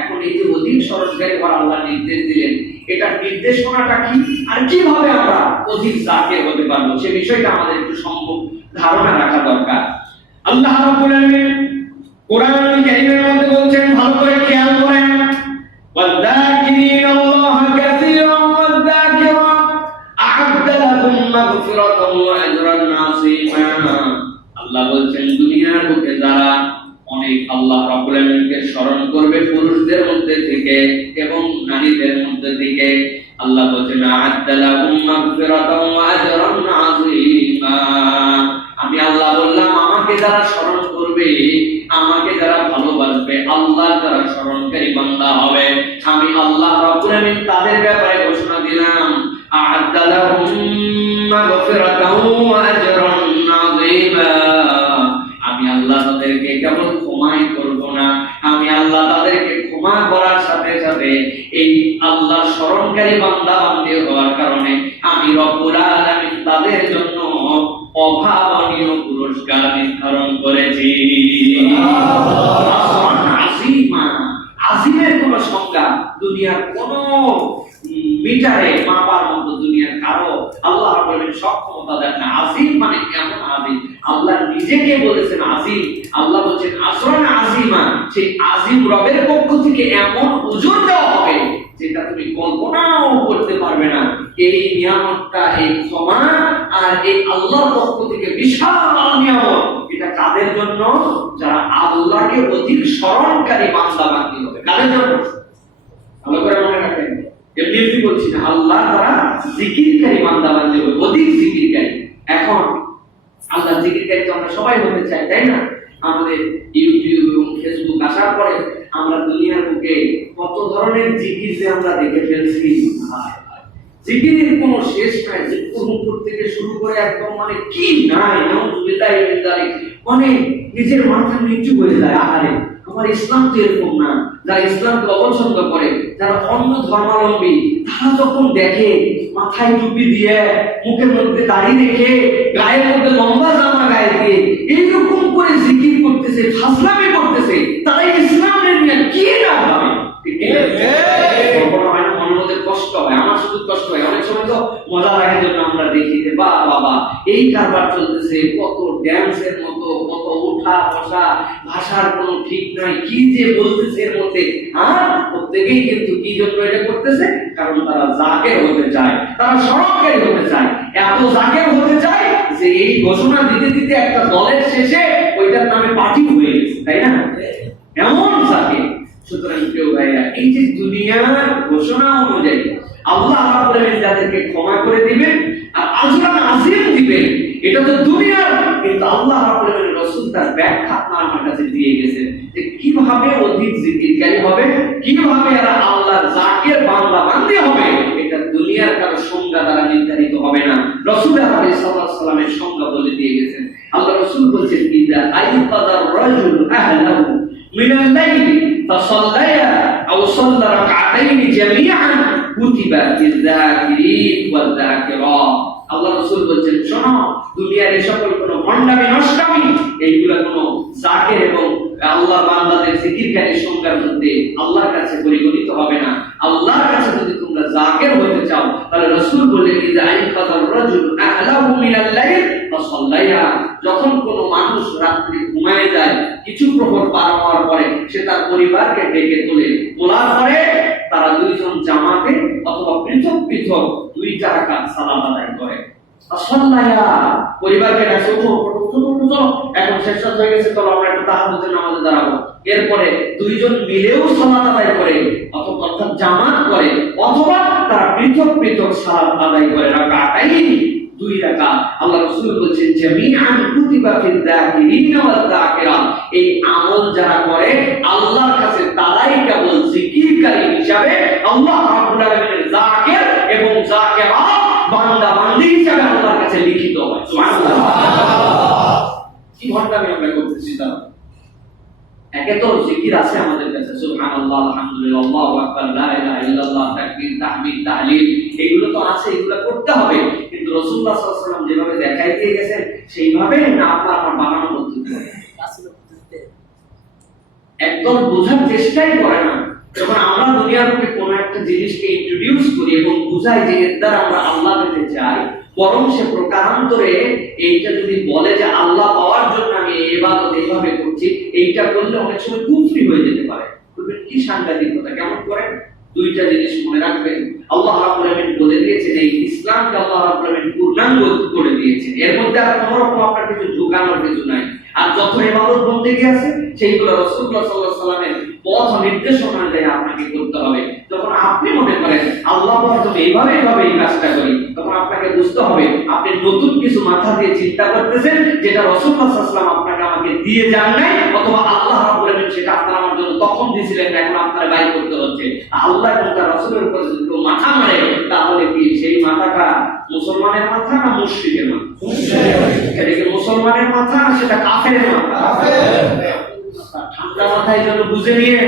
এখন এই যে অধিক স্মরণকারী হওয়ার আল্লাহ নির্দেশ দিলেন, এটা নির্দেশনাটা কি আর কিভাবে আমরা অধিক জাকির হতে পারবো, সে বিষয়টা আমাদের একটু সম্ভব ধারণা রাখা দরকার। আল্লাহ রাব্বুল আলামিন কোরআনুল কারীমের মধ্যে বলছেন, ভালো করে খেয়াল করেন, ওয়াযাকিরিন আল্লাহ কাসীরান ওয়াযাকিরাত আ'আদ্দা লাহুম মাগফিরাতান ওয়া আজরান আযীমা। আল্লাহ বলছেন দুনিয়ার বুকে যারা অনেক আল্লাহ রাব্বুল আলামিনকে স্মরণ করবে, পুরুষদের মধ্যে থেকে এবং নারীদের মধ্যে থেকে, আল্লাহ বলছেন আ'আদ্দা লাহুম মাগফিরাতান ওয়া আজরান আযীমা। আমি আল্লাহ বললাম, আমাকে যারা স্মরণ করবে, আমাকে যারা ভালোবাসবে, আল্লাহ যারা স্মরণকারী বান্দা হবে, আমি আল্লাহ রাব্বুল আলামিন তাদের ব্যাপারে ঘোষণা দিলাম, আ'আদ্দা লাহুম মাগফিরাতান ওয়া আজরান আযীমা। আমি আল্লাহ তাদেরকে কেবল ক্ষমাই করব না, আমি আল্লাহ তাদেরকে ক্ষমা করার সাথে সাথে এই আল্লাহ স্মরণকারী বান্দা বান্দী হওয়ার কারণে আমি রব্বুল আলামিন তাদের জন্য অভাবনীয় পুরস্কার নির্ধারণ করেছি। আজিমের কোন সংজ্ঞা দুনিয়ার কোন মিটারে মাপার মতো দুনিয়ার কারো আল্লাহ রাব্বুল আলামিন সক্ষমতা দেন না। আজিম মানে কেমন আজিম? আল্লাহ নিজেকে বলেছেন আজিম, আল্লাহ বলেছেন আসরান আজিমা। সেই আজিম রবের পক্ষ থেকে এমন ওজন দেওয়া হবে যেটা তুমি কল্পনাও করতে পারবে না। এই নিয়ামতটা, এই ক্ষমা আর এই আল্লাহর পক্ষ থেকে বিশাল নিয়ামত, এটা কাদের জন্য? যারা আল্লাহকে অধিক স্মরণকারী বান্দা বান্দী হবে। কাদের জন্য? ভালো করে মনে রাখবেন, এমনি এমনি বলছি না, আল্লাহ যারা জিকিরকারী বান্দা বান্দী হবে, অধিক জিকিরকারী। এখন আল্লাহ জিকিরকারী তো আমরা সবাই হতে চাই, তাই না? আমাদের ইউটিউব এবং ফেসবুক আসার পরে আমরা দুনিয়ার বুকে কত ধরনের জিকির যে আমরা দেখে ফেলছি। জিকিরের কোনো শেষ নাই, জিকির থেকে শুরু করে একদম মানে কি নাই, মানে নিজের মাথা নিচু হয়ে যায়। আহারে, আমার ইসলাম তো এরকম না। যারা ইসলামকে অপছন্দ করে, যারা অন্য ধর্মাবলম্বী, তারা যখন দেখে মাথায় টুপি দিয়ে, মুখের মধ্যে দাড়ি রেখে, গায়ের মধ্যে লম্বা জামা গায়ে দিয়ে এইরকম করে জিকির করতেছে, ফাজলামি করতেছে, তারা ইসলামের নিয়ে কি না ভাবে? কষ্ট হয়, আমার শুধু কষ্ট হয়। অনেক সময় তো মজা লাগার জন্য আমরা দেখি যে বাহ বাবা এই কারবার চলতেছে, কত ড্যান্সের মতো, কত ওঠা বসা, ভাষার কোনো ঠিক নাই, কি যে বলতেছে এর মধ্যে। আর প্রত্যেকেই কিন্তু কি জন্য এটা করতেছে? কারণ তারা জাকের হতে চায়, তারা স্মরণকারী হতে চায়। এত জাকের হতে চায় যে এই ঘোষণা দিতে দিতে একটা দলের শেষে ওইটার নামে পার্টি হয়ে গেছে, তাই না? এমন জাকের। সুতরাং প্রিয় ভাইরা, এই যে দুনিয়ার ঘোষণা অনুযায়ী আল্লাহ রাব্বুল আলামিন যাদেরকে ক্ষমা করে দিবেন আর আজরান আযীম দিবেন, এটা তো দুনিয়ার। কিন্তু আল্লাহ রাব্বুল আলামিন রাসূল তার ব্যাখ্যা আমার কাছে দিয়ে গেছেন যে কিভাবে অধিক জিকিরকারী হবে, কিভাবে এরা আল্লাহর জাকির বান্দা বান্দী হবে। এটা দুনিয়ার কারো সংজ্ঞা দ্বারা নির্ধারিত হবে না। রাসূল আলাইহিস সালামের সংজ্ঞা বলে দিয়ে গেছেন। আল্লাহ রাসূল বলেছেন, ইযা আইকাদার রাজুল আহলাহু মিনাল লাইলি فصليا أو صلى ركعتين جميعا كتب للذاكرين والذاكرات। আল্লাহ রাসূল বলেন, শোনো, দুনিয়ার এই সকল কোনো ভণ্ডামি নষ্টামি এইগুলা কোনো জাকির এবং আল্লাহর বান্দাদের জিকিরকারী সংজ্ঞার মধ্যে আল্লাহর কাছে পরিগণিত হবে না। আল্লাহর কাছে যদি তোমরা জাকির হতে চাও, তাহলে রাসূল বললেন, ইযা আইকাদার রাজুল আহলাহু মিনাল লাইল ফাসাল্লায়া। যখন কোনো মানুষ রাত্রি ঘুমায় যায়, কিছু প্রহর পার হওয়ার পরে সে তার পরিবারকে ডেকে তোলার পরে তারা দুইজন জামাতে অথবা পৃথক পৃথক 2 রাকাত সালাত আদায় করে। আসল্লায়া পরিবারকে ডাকে, ওঠো এখন শেষ হয়ে গেছে, চলো আমরা একটু তাহাজ্জুদের নামাজে দাঁড়াবো। এরপরে দুইজন মিলেও সালাত আদায় করে, অর্থাৎ জামাত করে, অথবা তারা পৃথক পৃথক সালাত আদায় করে, রাকাতাইন 2 রাকাত। আল্লাহ রাসূল বলেছেন জামিআন কুতিবা ফিল যাকিরিনা ওয়াল যাকিরাত, এই আমল যারা করে আল্লাহর কাছে তারাই কেবল জিকিরকারী হিসাবে আল্লাহ রাব্বুল আলামিনের যাকির এবং যাকিরাত বান্দা বান্দি হিসাবে আল্লাহর কাছে লিখিত হয়। সুবহানাল্লাহ। কি ঘটনা আমরা করতেছি তারা একে তো জিকির আছে আমাদের কাছে, সুবহানাল্লাহ, আলহামদুলিল্লাহ, আল্লাহু আকবার, লা ইলাহা ইল্লাল্লাহ, তাকবীর, তাহমিদ, তাহলিল, এগুলো তো আছে, এগুলো করতে হবে। কিন্তু রাসূলুল্লাহ সাল্লাল্লাহু আলাইহি ওয়াসাল্লাম যেভাবে দেখাই দিয়ে গেছেন সেইভাবে না আপনার আমার বানানো পদ্ধতি একদম বোঝার চেষ্টাই করে না। যখন আমরা দুনিয়ার বুকে কোন একটা জিনিসকে ইন্ট্রোডিউস করি এবং বুঝাই যে এর দ্বারা আমরা আল্লাহ পেতে চাই, বরং সে প্রকারান্তরে এইটা যদি বলে যে আল্লাহ পাওয়ার জন্য আমি এই ইবাদত এইভাবে করছি, এইটা করলে অনেক সময় কুফরি হয়ে যেতে পারে। বলবেন কি সাংঘাতিক কথা, কেমন করে? 2টা জিনিস মনে রাখবেন, আল্লাহ রাব্বুল আলামিন বলে দিয়েছেন এই ইসলামকে আল্লাহ রাব্বুল আলামিন পূর্ণাঙ্গ করে দিয়েছেন, এর মধ্যে আর কোনো রকম আপনার কিছু ঢোকানোর কিছু নাই। আর যত ইবাদত বন্দেগী আছে সেইগুলো রাসূলুল্লাহ সাল্লাল্লাহু আলাইহি ওয়াসাল্লামের পথ নির্দেশনা অনুযায়ী আপনাকে করতে হবে। যখন আপনি মনে করেন আল্লাহ প্রথমে এইভাবে এই কাজটা করি, তখন আপনাকে বুঝতে হবে আপনি নতুন কিছু মাথা দিয়ে চিন্তা করতেছেন, যেটা রাসূলুল্লাহ সাল্লাল্লাহু আলাইহি ওয়াসাল্লাম আপনাকে আমাকে দিয়ে যান নাই, অথবা আল্লাহ রাব্বুল আলামিন সেটা আপনার আমার জন্য তখন দিয়েছিলেন, এখন আপনার বাইর করতে হচ্ছে। আল্লাহ এবং তার রাসূলের উপর যদি কেউ মাথা মারে, তাহলে কি সেই মাথাটা মুসলমানের মাথা না মুশরিকের মাথা? এটা কি মুসলমানের মাথা না সেটা কাফেরের মাথা? ঠান্ডা মাথায় যেন বুঝে নিয়ে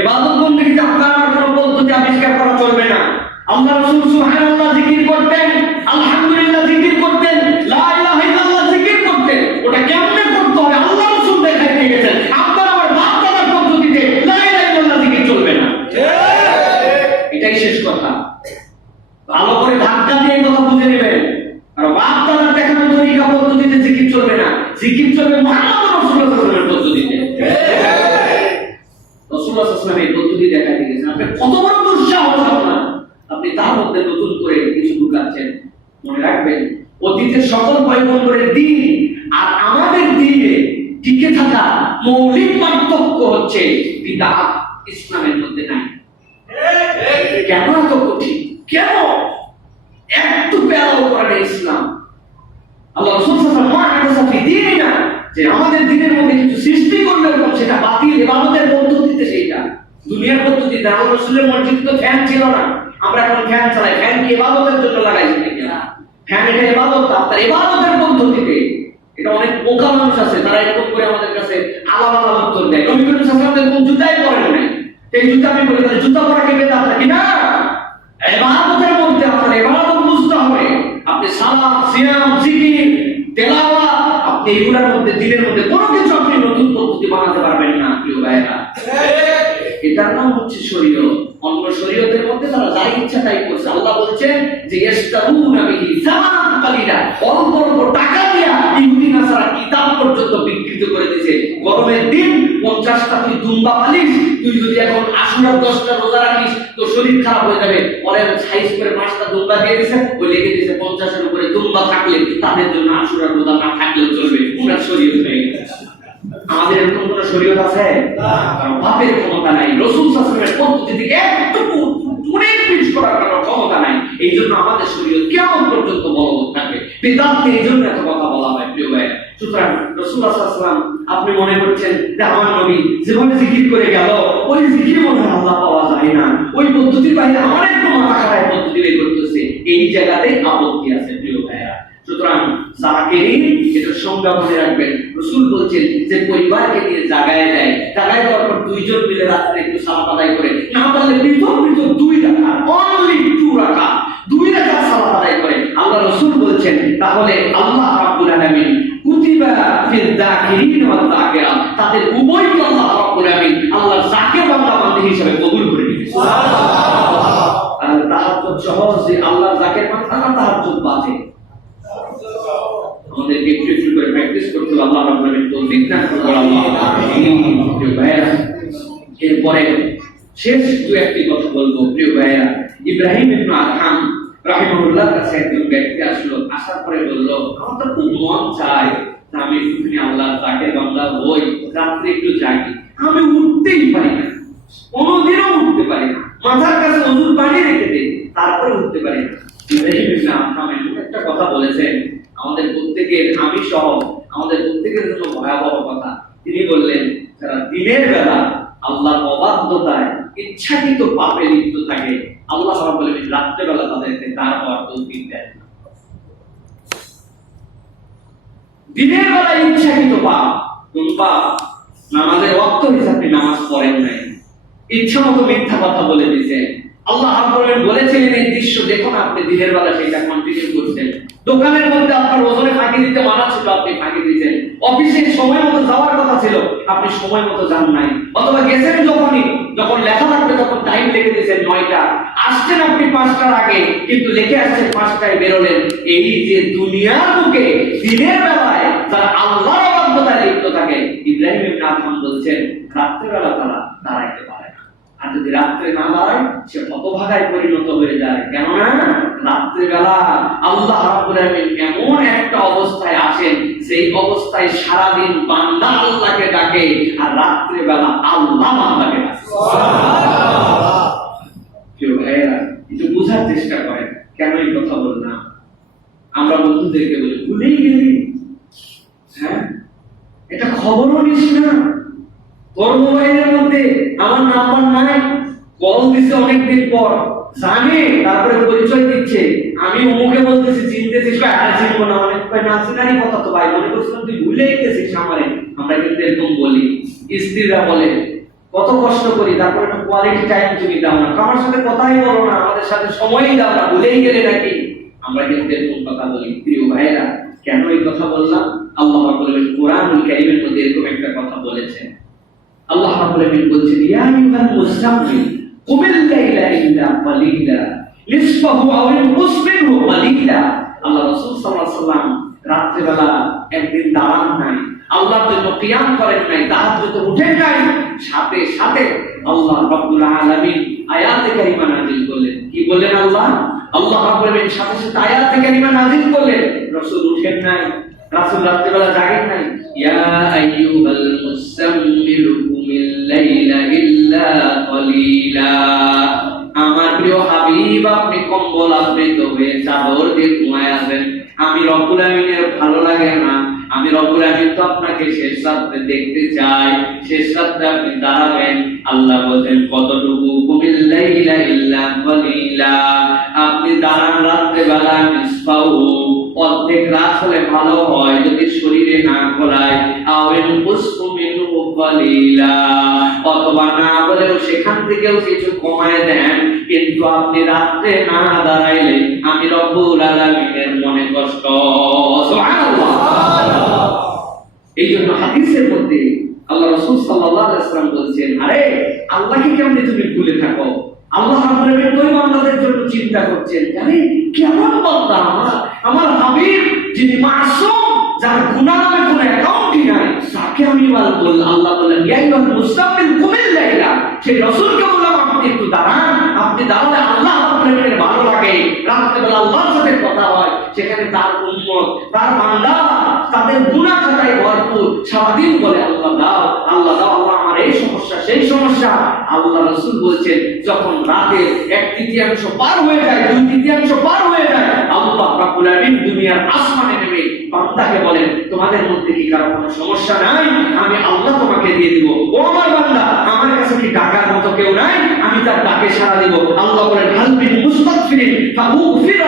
ইবাদত বন্দেগীতে আপনার কোনো পদ্ধতি আবিষ্কার করা চলবে না। আল্লাহ রাসূল সুবহানাল্লাহ জিকির করতেন, আলহামদুলিল্লাহ জিকির করতেন, লা ইলাহা ইল্লাল্লাহ জিকির করতেন। ওটা কেমনে করতে হবে আল্লাহ রাসূল দেখাই দিয়ে গেছেন। আপনার আমার বাপ দাদার পদ্ধতিতে লা ইলাহা ইল্লাল্লাহ জিকির চলবে না। এটাই শেষ কথা। ভালো করে ধাক্কা দিয়ে কথা বুঝে নেবেন। আর বাপ দাদার দেখানো তরিকা পদ্ধতিতে জিকির চলবে না, জিকির চলবে মুহাম্মদ রাসূলুল্লাহ সাল্লাল্লাহু আলাইহি ওয়াসাল্লামের পদ্ধতিতে। রাসূলুল্লাহ সাল্লাল্লাহু আলাইহি ওয়াসাল্লাম এই পদ্ধতি দেখাই দিয়েছেন। আপনি কত বড় দুঃসাহস আপনার, আপনি তার মধ্যে নতুন করে কিছু ঢুকাচ্ছেন। মনে রাখবেন অতীতের সকল পয়গম্বরের দ্বীন আর আমাদের দ্বীনে টিকে থাকা মৌলিক পার্থক্য হচ্ছে বিদআত ইসলামের মধ্যে নাই। কেন এত কঠিন? কেন এত প্যারাও করে ইসলাম? আল্লাহ রাসূল সাল্লাল্লাহু আলাইহি ওয়াসাল্লাম যে আমাদের দ্বীনের মধ্যে কিছু সৃষ্টি করলে এবং সেটা বাতিল ইবাদতের পদ্ধতিতে, সেইটা দুনিয়ার পদ্ধতিতে। আল্লাহ রাসূলের মসজিদে তো ফ্যান ছিল না, আমরা এখন ফ্যান চালাই। ফ্যান কি ইবাদতের জন্য লাগাইছি নাকি? ফ্যান এটা ইবাদত, আপনার ইবাদতের পদ্ধতিতে। এটা অনেক বোকা মানুষ আছে, তারা এরকম করে আমাদের কাছে আলাদা আলাদা উত্তর দেয়। নবী করিম সাল্লাল্লাহু আলাইহি ওয়াসাল্লাম জুতাই পরেন নাই, এই জুতা আমি বলি তাহলে জুতা পরা কে বেদাত নাকি? না, ইবাদতের মধ্যে আপনার ইবাদত বুঝতে হবে। আপনি সালাত, সিয়াম, জিকির, তেলাওয়াত, আপনি এগুলোর মধ্যে দ্বীনের মধ্যে কোনো কিছু আপনি নতুন পদ্ধতি বানাতে পারবেন না প্রিয় ভাইরা। এটার নাম হচ্ছে শরীয়ত। অন্য শরীয়তের মধ্যে তারা যা ইচ্ছা তাই করছে। আল্লাহ বলছেন যে ইস্তারুনা বিহি জামানান কালিলা, অল্প অল্প টাকা দিয়া ইহুদি নাসারা কিতাব পর্যন্ত বিকৃত করে দিয়েছে। গরমের দিন 50টা তুই দুম্বা পালিস, তুই যদি এখন আশুরার 10টা রোজা রাখিস তো শরীর খারাপ হয়ে যাবে। পরে সাইজ করে 5টা দুম্বা দিয়ে দিয়েছে, ওই লেগে দিয়েছে 50-এর উপরে দুম্বা থাকলে তাদের জন্য আশুরার রোজা না থাকলেও চলবে। পুরো শরীয়ত হয়ে গেছে। আমাদের এরকম কোন শরীয়ত আছে? কারণ বাপের ক্ষমতা নাই, রাসূল সাল্লাল্লাহু আলাইহি ওয়াসাল্লামের পদ্ধতি থেকে একটু দূরে পিছ করার কোনো ক্ষমতা নাই। এই জন্য আমাদের শরীয়ত কিয়ামত পর্যন্ত বলবৎ থাকবে। বিদআতের এই জন্য এত কথা বলা হয় প্রিয় ভাই। সুতরাং রাসূলুল্লাহ সাল্লাল্লাহু আলাইহি ওয়াসাল্লাম আপনি মনে করছেন যে আমার নবী যেভাবে জিকির করে গেল, ওই জিকির মনে হয় আল্লাহ পাওয়া যায় না, ওই পদ্ধতির বাইরে আমার একটু মাথা খারাপ পদ্ধতি বের করতেছে, এই জায়গাতেই আপত্তি আছে প্রিয় ভাইয়া। সুতরাং যাকিরিন এটা সংজ্ঞা মনে রাখবেন। রাসূল বলছেন যে পরিবারকে নিয়ে জাগায় দেয়, জাগায় দেওয়ার পর দুইজন মিলে রাত্রে একটু সালাত আদায় করে, না পারলে পৃথক পৃথক 2 রাকাত, অনলি 2 রাকাত, 2 রাকাত সালাত আদায় করে। আল্লাহ রাসূল বলছেন তাহলে আল্লাহ রাব্বুল আলামিন কুতিবা ফিল যাকিরিন ওয়াল যাকিরাত, তাদের উভয়কে আল্লাহ রাব্বুল আলামিন আল্লাহর যাকির বান্দা বান্দী হিসেবে কবুল করে নিয়েছেন। সুবহানাল্লাহ। আর তাহাজ্জুদ সহজ, যে আল্লাহর যাকির বান্দা না তাহাজ্জুদ বাজে। আমাদেরকে একটু একটু করে প্র্যাকটিস করতে করবো। আল্লাহ রাব্বুল আলামিন তৌফিক দান করুন। আমিন। প্রিয় ভাইরা, এরপরে শেষ দু একটি কথা বলবো। প্রিয় ভাইরা, ইব্রাহিম ইবনে আদহাম রাহিমাহুল্লাহর কাছে একজন ব্যক্তি আসলো, আসার পরে বলল, আমার তো খুব মন চায় আমি একটুখানি আল্লাহ তাকে বান্দা হই, রাত্রে একটু জাগি, আমি উঠতেই পারি না, কোনোদিনও উঠতে পারি না, মাথার কাছে ওযুর পানি রেখে দিই, তারপরে উঠতে পারি না। ইব্রাহিম ইবনে আদহাম এমন একটা কথা বলেছেন, আমাদের প্রত্যেকের, আমি সহ আমাদের প্রত্যেকের জন্য ভয়াবহ কথা। তিনি বললেন, যারা দিনের বেলা আল্লাহর অবাধ্যতায় ইচ্ছাকৃত পাপে লিপ্ত থাকে, আল্লাহ রাব্বুল আলামিন রাতের বেলা তাদেরকে তার হওয়ার তৌফিক দেন। দিনের বেলা ইচ্ছাকৃত পাপ, কোন পাপ? নামাজের ওয়াক্ত হিসাবে নামাজ পড়েন নাই, ইচ্ছা মতো মিথ্যা কথা বলে দিয়েছেন। আল্লাহ রাব্বুল আলামিন বলেছিলেন এই দৃশ্য দেখুন, আপনি দিনের বেলা সেটা কন্টিনিউ করছেন। দোকানের মধ্যে আপনার ওজনে ফাঁকি দিতে মানা ছিল, আপনি ফাঁকি দিয়েছেন। অফিসে সময় মতো যাওয়ার কথা ছিল, আপনি সময় মতো যান নাই। অথবা গেছেন যখন লেখা থাকবে তখন টাইম লিখে দিয়েছেন 9টা, আসছেন আপনি 5টার আগে, কিন্তু লিখে আসছেন 5টায় বেরোলেন। এই যে দুনিয়ার বুকে দিনের বেলায় যারা আল্লাহর অবাধ্যতায় লিপ্ত থাকে, ইব্রাহিম ইবনে আদহাম বলছেন রাতের বেলা তারা দাঁড়াইতে পারে না। আর যদি রাত্রে না দাঁড়ায়, সে হতভাগায় পরিণত হয়ে যায়। কেননা রাত্রে বেলা আল্লাহ রাব্বুল আলামিন এমন একটা অবস্থায় আসেন, সেই অবস্থায় সারাদিন বান্দা আল্লাহকে ডাকে, আর রাত্রে বেলা আল্লাহ বান্দাকে ডাকে। সুবহানাল্লাহ। কেউ ভাইরা একটু বোঝার চেষ্টা করেন, কেন এই কথা বললাম। আমরা বন্ধুদেরকে বলি, ভুলেই গেলি, হ্যাঁ এটা খবরও নিস না, তোর মোবাইলের মধ্যে আমার নাম্বার নাই, কল দিছে অনেকদিন পর, জানে, তারপরে পরিচয় দিচ্ছে, আমি অমুকে বলতেছি, চিনতেছিস? চিনবো না, অনেক না চিনারই কথা তো ভাই, মনে করছিলাম তুই ভুলেই গেছিস আমারে। আমরা কিন্তু এরকম বলি, স্ত্রীরা বলে কত কষ্ট করি, তারপরে একটা কোয়ালিটি টাইম তুমি দাও না, আমার সাথে কথাই বলো না, আমাদের সাথে সময়ই দাও না, ভুলেই গেলে নাকি? আমরা কিন্তু এরকম কথা বলি। প্রিয় ভাইরা, কেন এই কথা বললাম? আল্লাহ রাব্বুল আলামিন কোরআনুল কারীমের মধ্যে এরকম একটা কথা বলেছেন। আল্লাহ রাব্বুল আলামিন বলছেন, ইয়া আইয়ুহাল মুযাম্মিল কুমিল লাইলা ইল্লা কালিলা নিসফাহু আও ইনকুসবিহু কালিলা। আল্লাহ রাসূল সাল্লাল্লাহু আলাইহি ওয়াসাল্লাম রাতে বেলা একদিন দাঁড়ান নাই, আল্লাহর জন্য কিয়াম করেন নাই, তাহাজ্জুদে উঠেন নাই, সাথে সাথে আল্লাহ রাব্বুল আলামিন আয়াতে কারিমা নাযিল করলেন। কি বললেন আল্লাহ রাব্বুল আলামিন? সাথে সাথে আয়াতে কারিমা নাযিল করলেন। রাসূল উঠেন নাই, রাসূল রাতে বেলা জাগেন নাই। ইয়া আইয়ুহাল মুযাম্মিল কুমিল লাইলা ইল্লা কালিলা। আমার প্রিয় হাবিব, আপনি কম্বল আবৃত হয়ে চাদর দিয়ে ঘুমায় আছেন। আমি রব্বুল আমিনের ভালো লাগে না, আমি রব্বুল আমিন তো আপনাকে শেষ রাতে দেখতে চাই, শেষ রাতে আপনি দাঁড়াবেন। আল্লাহ বলেন কতটুকু? কুমিল লাইলা ইল্লা কালিলা, আপনি দাঁড়ান রাতে বেলা, নিসফাহু, অর্ধেক রাত হলে ভালো হয় যদি শরীরে না খোলায়, আওয়েন কুসফু মিনহু কালিলা, অথবা না বলেও সেখান থেকেও কিছু কমায় দেন, কিন্তু আপনি রাতে না দাঁড়াইলে আমি রব্বুল আলামিনের মনে কষ্ট। সুবহানাল্লাহ। এই জন্য হাদিসের মধ্যে আল্লাহ রাসূল সাল্লাল্লাহু আলাইহি ওয়াসাল্লাম বলেছেন, আরে আল্লাহকে কেমনে তুমি ভুলে থাকো? আল্লাহ রাব্বুল আলামিন ওই বান্দাদের জন্য চিন্তা করছেন, জানি কেমন বান্দা আমার হাবিব, যিনি মাসুম, যার গুনাহ নামে কোনো অ্যাকাউন্টই নাই, তাকে আমি বললাম। আল্লাহ বললেন, ইয়া আইয়ুহাল মুযাম্মিল কুমিল লাইলা, সেই রাসূলকে বললাম আপনি একটু দাঁড়ান, আপনি দাঁড়ালে আল্লাহ রাব্বুল আলামিনের ভালো লাগে, রাতে বেলা আল্লাহর সাথে কথা হয়, সেখানে তার উম্মত, তার বান্দা, তাদের গুনাহ খাতায় ভরপুর, সারাদিন বলে আল্লাহ দাও, আল্লাহ দাও, আল্লাহ আমার এই সমস্যা সেই সমস্যা। আল্লাহ রাসূল বলছেন, যখন রাতের 1/3 পার হয়ে যায়, 2/3 পার হয়ে যায়, আল্লাহ রাব্বুল আলামিন দুনিয়ার আসমানে নেমে বান্দাকে বলেন, তোমাদের মধ্যে কি কারো কোনো সমস্যা নাই? আমি আল্লাহ তোমাকে দিয়ে দিব। ও আমার বান্দা, আমার কাছে কি ডাকার মতো কেউ নাই? আমি তার ডাকে সাড়া দিব। আল্লাহ বলেন, হাল মিন মুস্তাগফিরিন ফাগফির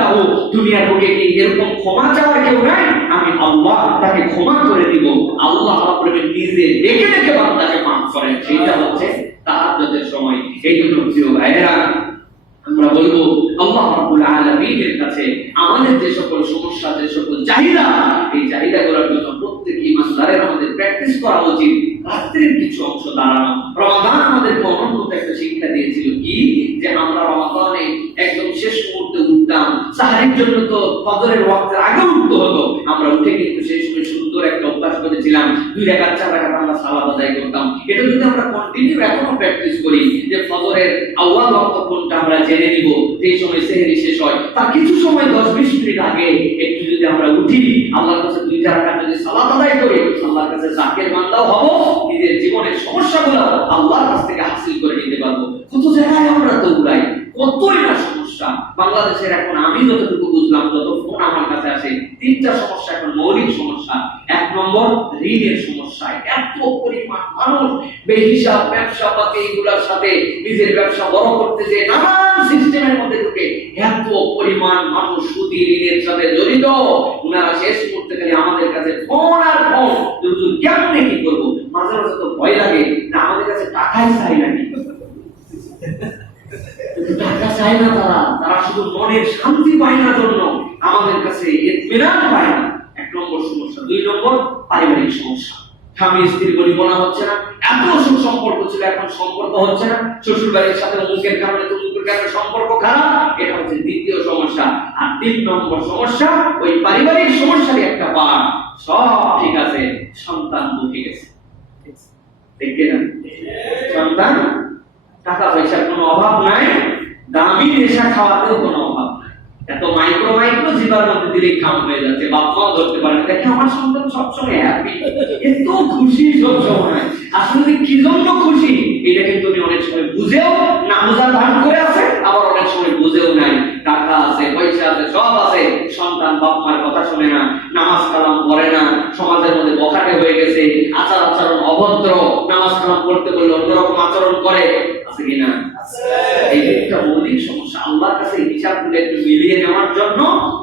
লাহু, দুনিয়ার বুকে কি এরকম ক্ষমা চাওয়ার কেউ নাই? আমি আল্লাহ তাকে ক্ষমা করে দিব। আল্লাহ রাব্বুল আলামিন নিজে ডেকে ডেকে বান্দাকে মাফ করেন, সেটা হচ্ছে তাহাজ্জুদের সময়। এই জন্য প্রিয় ভাইয়েরা, আমরা বলবো আল্লাহ রাব্বুল আলামিনের কাছে আমাদের যে সকল সমস্যা, যে সকল চাহিদা, এই চাহিদাগুলোর জন্য প্রত্যেক ঈমানদারের আমাদের প্র্যাকটিস করা উচিত। রাত্রির কিছু অংশ দাঁড়ানো। রমাদান আমাদেরকে অনন্ত একটা শিক্ষা দিয়েছিল কি, যে আমরা রমাদানে একদম শেষ মুহূর্তে উঠতাম। সাহারির জন্য তো ফজরের ওয়াক্তের আগে উঠতে হতো, আমরা উঠে কিন্তু সেই সময় সুন্দর একটা অভ্যাস করেছিলাম, 2 রাকাত 4 রাকাত আমরা সালাত আদায় করতাম। এটা যদি আমরা কন্টিনিউ এখনো প্র্যাকটিস করি, যে ফজরের আউয়াল ওয়াক্ত কোনটা আমরা জেনে নিব, এই সময় সেহরি শেষ হয়, তার কিছু সময় 10-20 মিনিট আগে একটু যদি আমরা উঠি, আল্লাহর কাছে 2 রাকাত যদি সালাত আদায় করি, আল্লাহর কাছে জাকের বান্দাও হব, নিজের জীবনের সমস্যাগুলো আল্লাহর কাছ থেকে হাসিল করে নিতে পারবো। কত জায়গায় আমরা তো উড়াই, কতই না সমস্যা। বাংলাদেশের এখন আমি যতটুকু বুঝলাম, যত ফোন আমার কাছে আসে, 3টা সমস্যা এখন মৌলিক সমস্যা। 1 নম্বর ঋণের সমস্যা। এত পরিমাণ মানুষ বেহিসাব ব্যবসা পাতি এগুলোর সাথে নিজের ব্যবসা বড় করতে যে নানান সিস্টেমের মধ্যে ঢুকে এত পরিমাণ মানুষ সুদি ঋণের সাথে জড়িত। ওনারা শেষ করতে গেলে আমাদের কাছে ফোন আর ফোন, কেমনে কি করবো। মাঝে মাঝে তো ভয় লাগে না, আমাদের কাছে টাকাই চাই নাকি, টাকা চায় না তারা, তারা শুধু মনের শান্তি পায় না জন্য আমাদের কাছে ইতমিনান পায় না। 1 নম্বর সমস্যা। 2 নম্বর পারিবারিক সমস্যা। স্বামী স্ত্রী বলিবনা হচ্ছে না, এত সুসম্পর্ক ছিল এখন সম্পর্ক হচ্ছে না, শ্বশুর বাড়ির সাথে অমুকের কারণে তমুকের কারণে সম্পর্ক খারাপ, এটা হচ্ছে 2য় সমস্যা। আর 3 নম্বর সমস্যা, ওই পারিবারিক সমস্যারই একটা পার্ট। সব ঠিক আছে, সন্তান মুখে গেছে, দেখে না সন্তান, টাকা পয়সার কোনো অভাব নাই, দামি নেশা খাওয়াতেও কোনো অভাব নাই, এত মাইক্রো মাইক্রো জিবার মধ্যে দিলেই কাম হয়ে যাচ্ছে, বাপ মাও ধরতে পারে। দেখে আমার সন্তান সবসময় হ্যাপি, এত খুশি সবসময়। আসলে কি জন্য খুশি, এটা কিন্তু উনি অনেক সময় বুঝেও না বোঝার ভান করে আছে, আবার অনেক সময় বুঝেও নাই। টাকা আছে, পয়সা আছে, সব আছে, সন্তান বাপ মার কথা শুনে না, নামাজ কালাম পড়ে না, সমাজের মধ্যে বখাটে হয়ে গেছে, আচার আচরণ অভদ্র, নামাজ কালাম পড়তে বললে অন্যরকম আচরণ করে, আছে কিনা? এই একটা মৌলিক সমস্যা। আল্লাহর কাছে হিসাবগুলো একটু মিলিয়ে নেওয়ার জন্য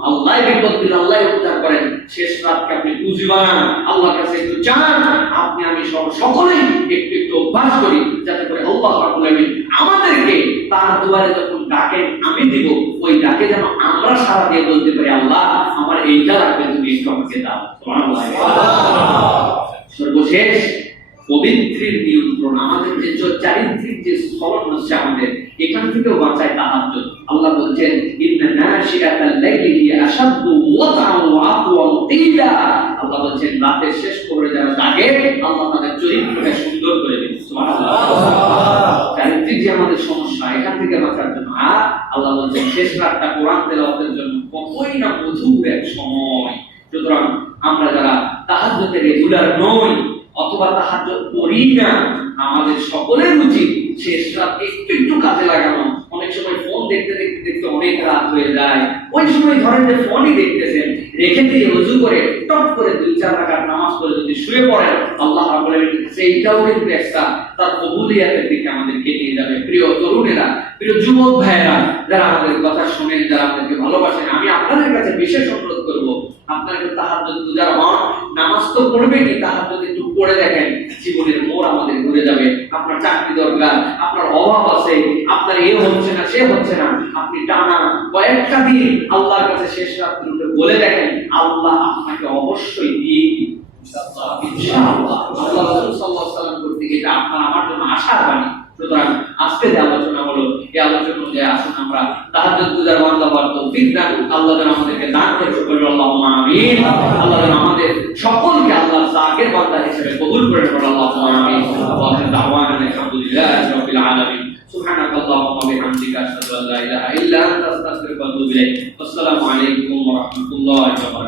আল্লাহ বিপদ দিলে আল্লাহ উদ্ধার করেন। শেষ রাতকে আপনি পুঁজি বানান, আল্লাহর কাছে একটু চান, আপনি আমি সকলেই একটু একটু অভ্যাস করি, যাতে করে আল্লাহ রাব্বুল আলামিন আমাদেরকে তার দুয়ারে যখন ডাকেন আমি দিব, ওই ডাকে যেন আমরা সাড়া দিয়ে বলতে পারি, আল্লাহ আমার এইটা রাখবে, তুমি একটু আমাকে দাও। সুবহানাল্লাহ। সর্বশেষ পবিত্রের নিয়ন্ত্রণ, আমাদের যে চারিত্রিক যে স্থলন হচ্ছে আমাদের, এখান থেকেও বাঁচায় তাহাজ্জুদ। আল্লাহ বলছেন ইন্না নাশিআতাল লাইলি হিয়া আশাদ্দু ওয়াতআন ওয়া আকওয়ামু কিলা। আল্লাহ বলছেন রাতের শেষ প্রহরে যারা জাগে, আল্লাহ তাদের চরিত্রকে সুন্দর করে দেন। সুবহানাল্লাহ। চারিত্রিক যে আমাদের সমস্যা, এখান থেকে বাঁচার জন্য। আর আল্লাহ বলছেন শেষ রাতটা কোরআন তেলাওয়াতের জন্য কতই না মধুর এক সময়। সুতরাং আমরা যারা তাহাজ্জুদে রেগুলার নই অথবা তাহাজ্জুদ করি না, আমাদের সকলের উচিত শেষ রাত একটু একটু কাজে লাগানো। অনেক সময় ফোন দেখতে দেখতে দেখতে অনেক রাত হয়ে যায়, ওই সময় ধরেন যে ফোনই দেখতেছেন, রেখে দিয়ে ওযু করে টপ করে 2-4 রাকাত নামাজ পড়ে যদি শুয়ে পড়েন, আল্লাহ রাব্বুল আলামিন সেইটাও কিন্তু একটা তার কবুলিয়াতের দিকে আমাদেরকে নিয়ে যাবে। প্রিয় তরুণেরা, প্রিয় যুবক ভাইয়েরা, যারা আমাদের কথা শুনেন, যারা আমাদেরকে ভালোবাসেন, আমি আপনাদের কাছে বিশেষ অনুরোধ করব, আপনারা কিন্তু তাহাজ্জুদ গুজার হন, নামাজ তো পড়বেনই, তাহাজ্জুদ একটু পড়ে দেখেন, জীবনের মোড় আমাদের ঘুরে যাবে। আপনার চাকরি দরকার, আপনার অভাব আছে, আপনার এ হচ্ছে না সে হচ্ছে না, আপনি টানা কয়েকটা দিন আল্লাহর কাছে শেষ রাত্রে উঠে বলে দেখেন, আল্লাহ আপনাকে অবশ্যই দিয়ে দিবেন ইনশাআল্লাহ। আল্লাহ রাসূল সাল্লাল্লাহু আলাইহি ওয়াসাল্লাম করতে এটা আপনার আমার জন্য আশার বাণী। সুতরাং আজকে যে আলোচনা হলো, এই আলোচনা অনুযায়ী আসুন আমরা তাহাজ্জুদ গুজার বান্দা হওয়ার তৌফিক দান আল্লাহ যেন আমাদেরকে দান করে। সকলে আল্লাহুম্মা আমিন। আল্লাহ যেন আমাদের সকলকে আল্লাহর জাকির বান্দা হিসেবে কবুল করে। আল্লাহুম্মা আমিন। ওয়া আখিরু দাওয়ানা আলহামদুলিল্লাহি রাব্বিল আলামিন। সুবহানাকা আল্লাহুম্মা ওয়া বিহামদিকা আশহাদু আল্লা ইলাহা ইল্লা আনতা আস্তাগফিরুকা ওয়া আতুবু ইলাইক। আসসালামু আলাইকুম ওয়া রাহমাতুল্লাহি ওয়া বারাকাতুহু।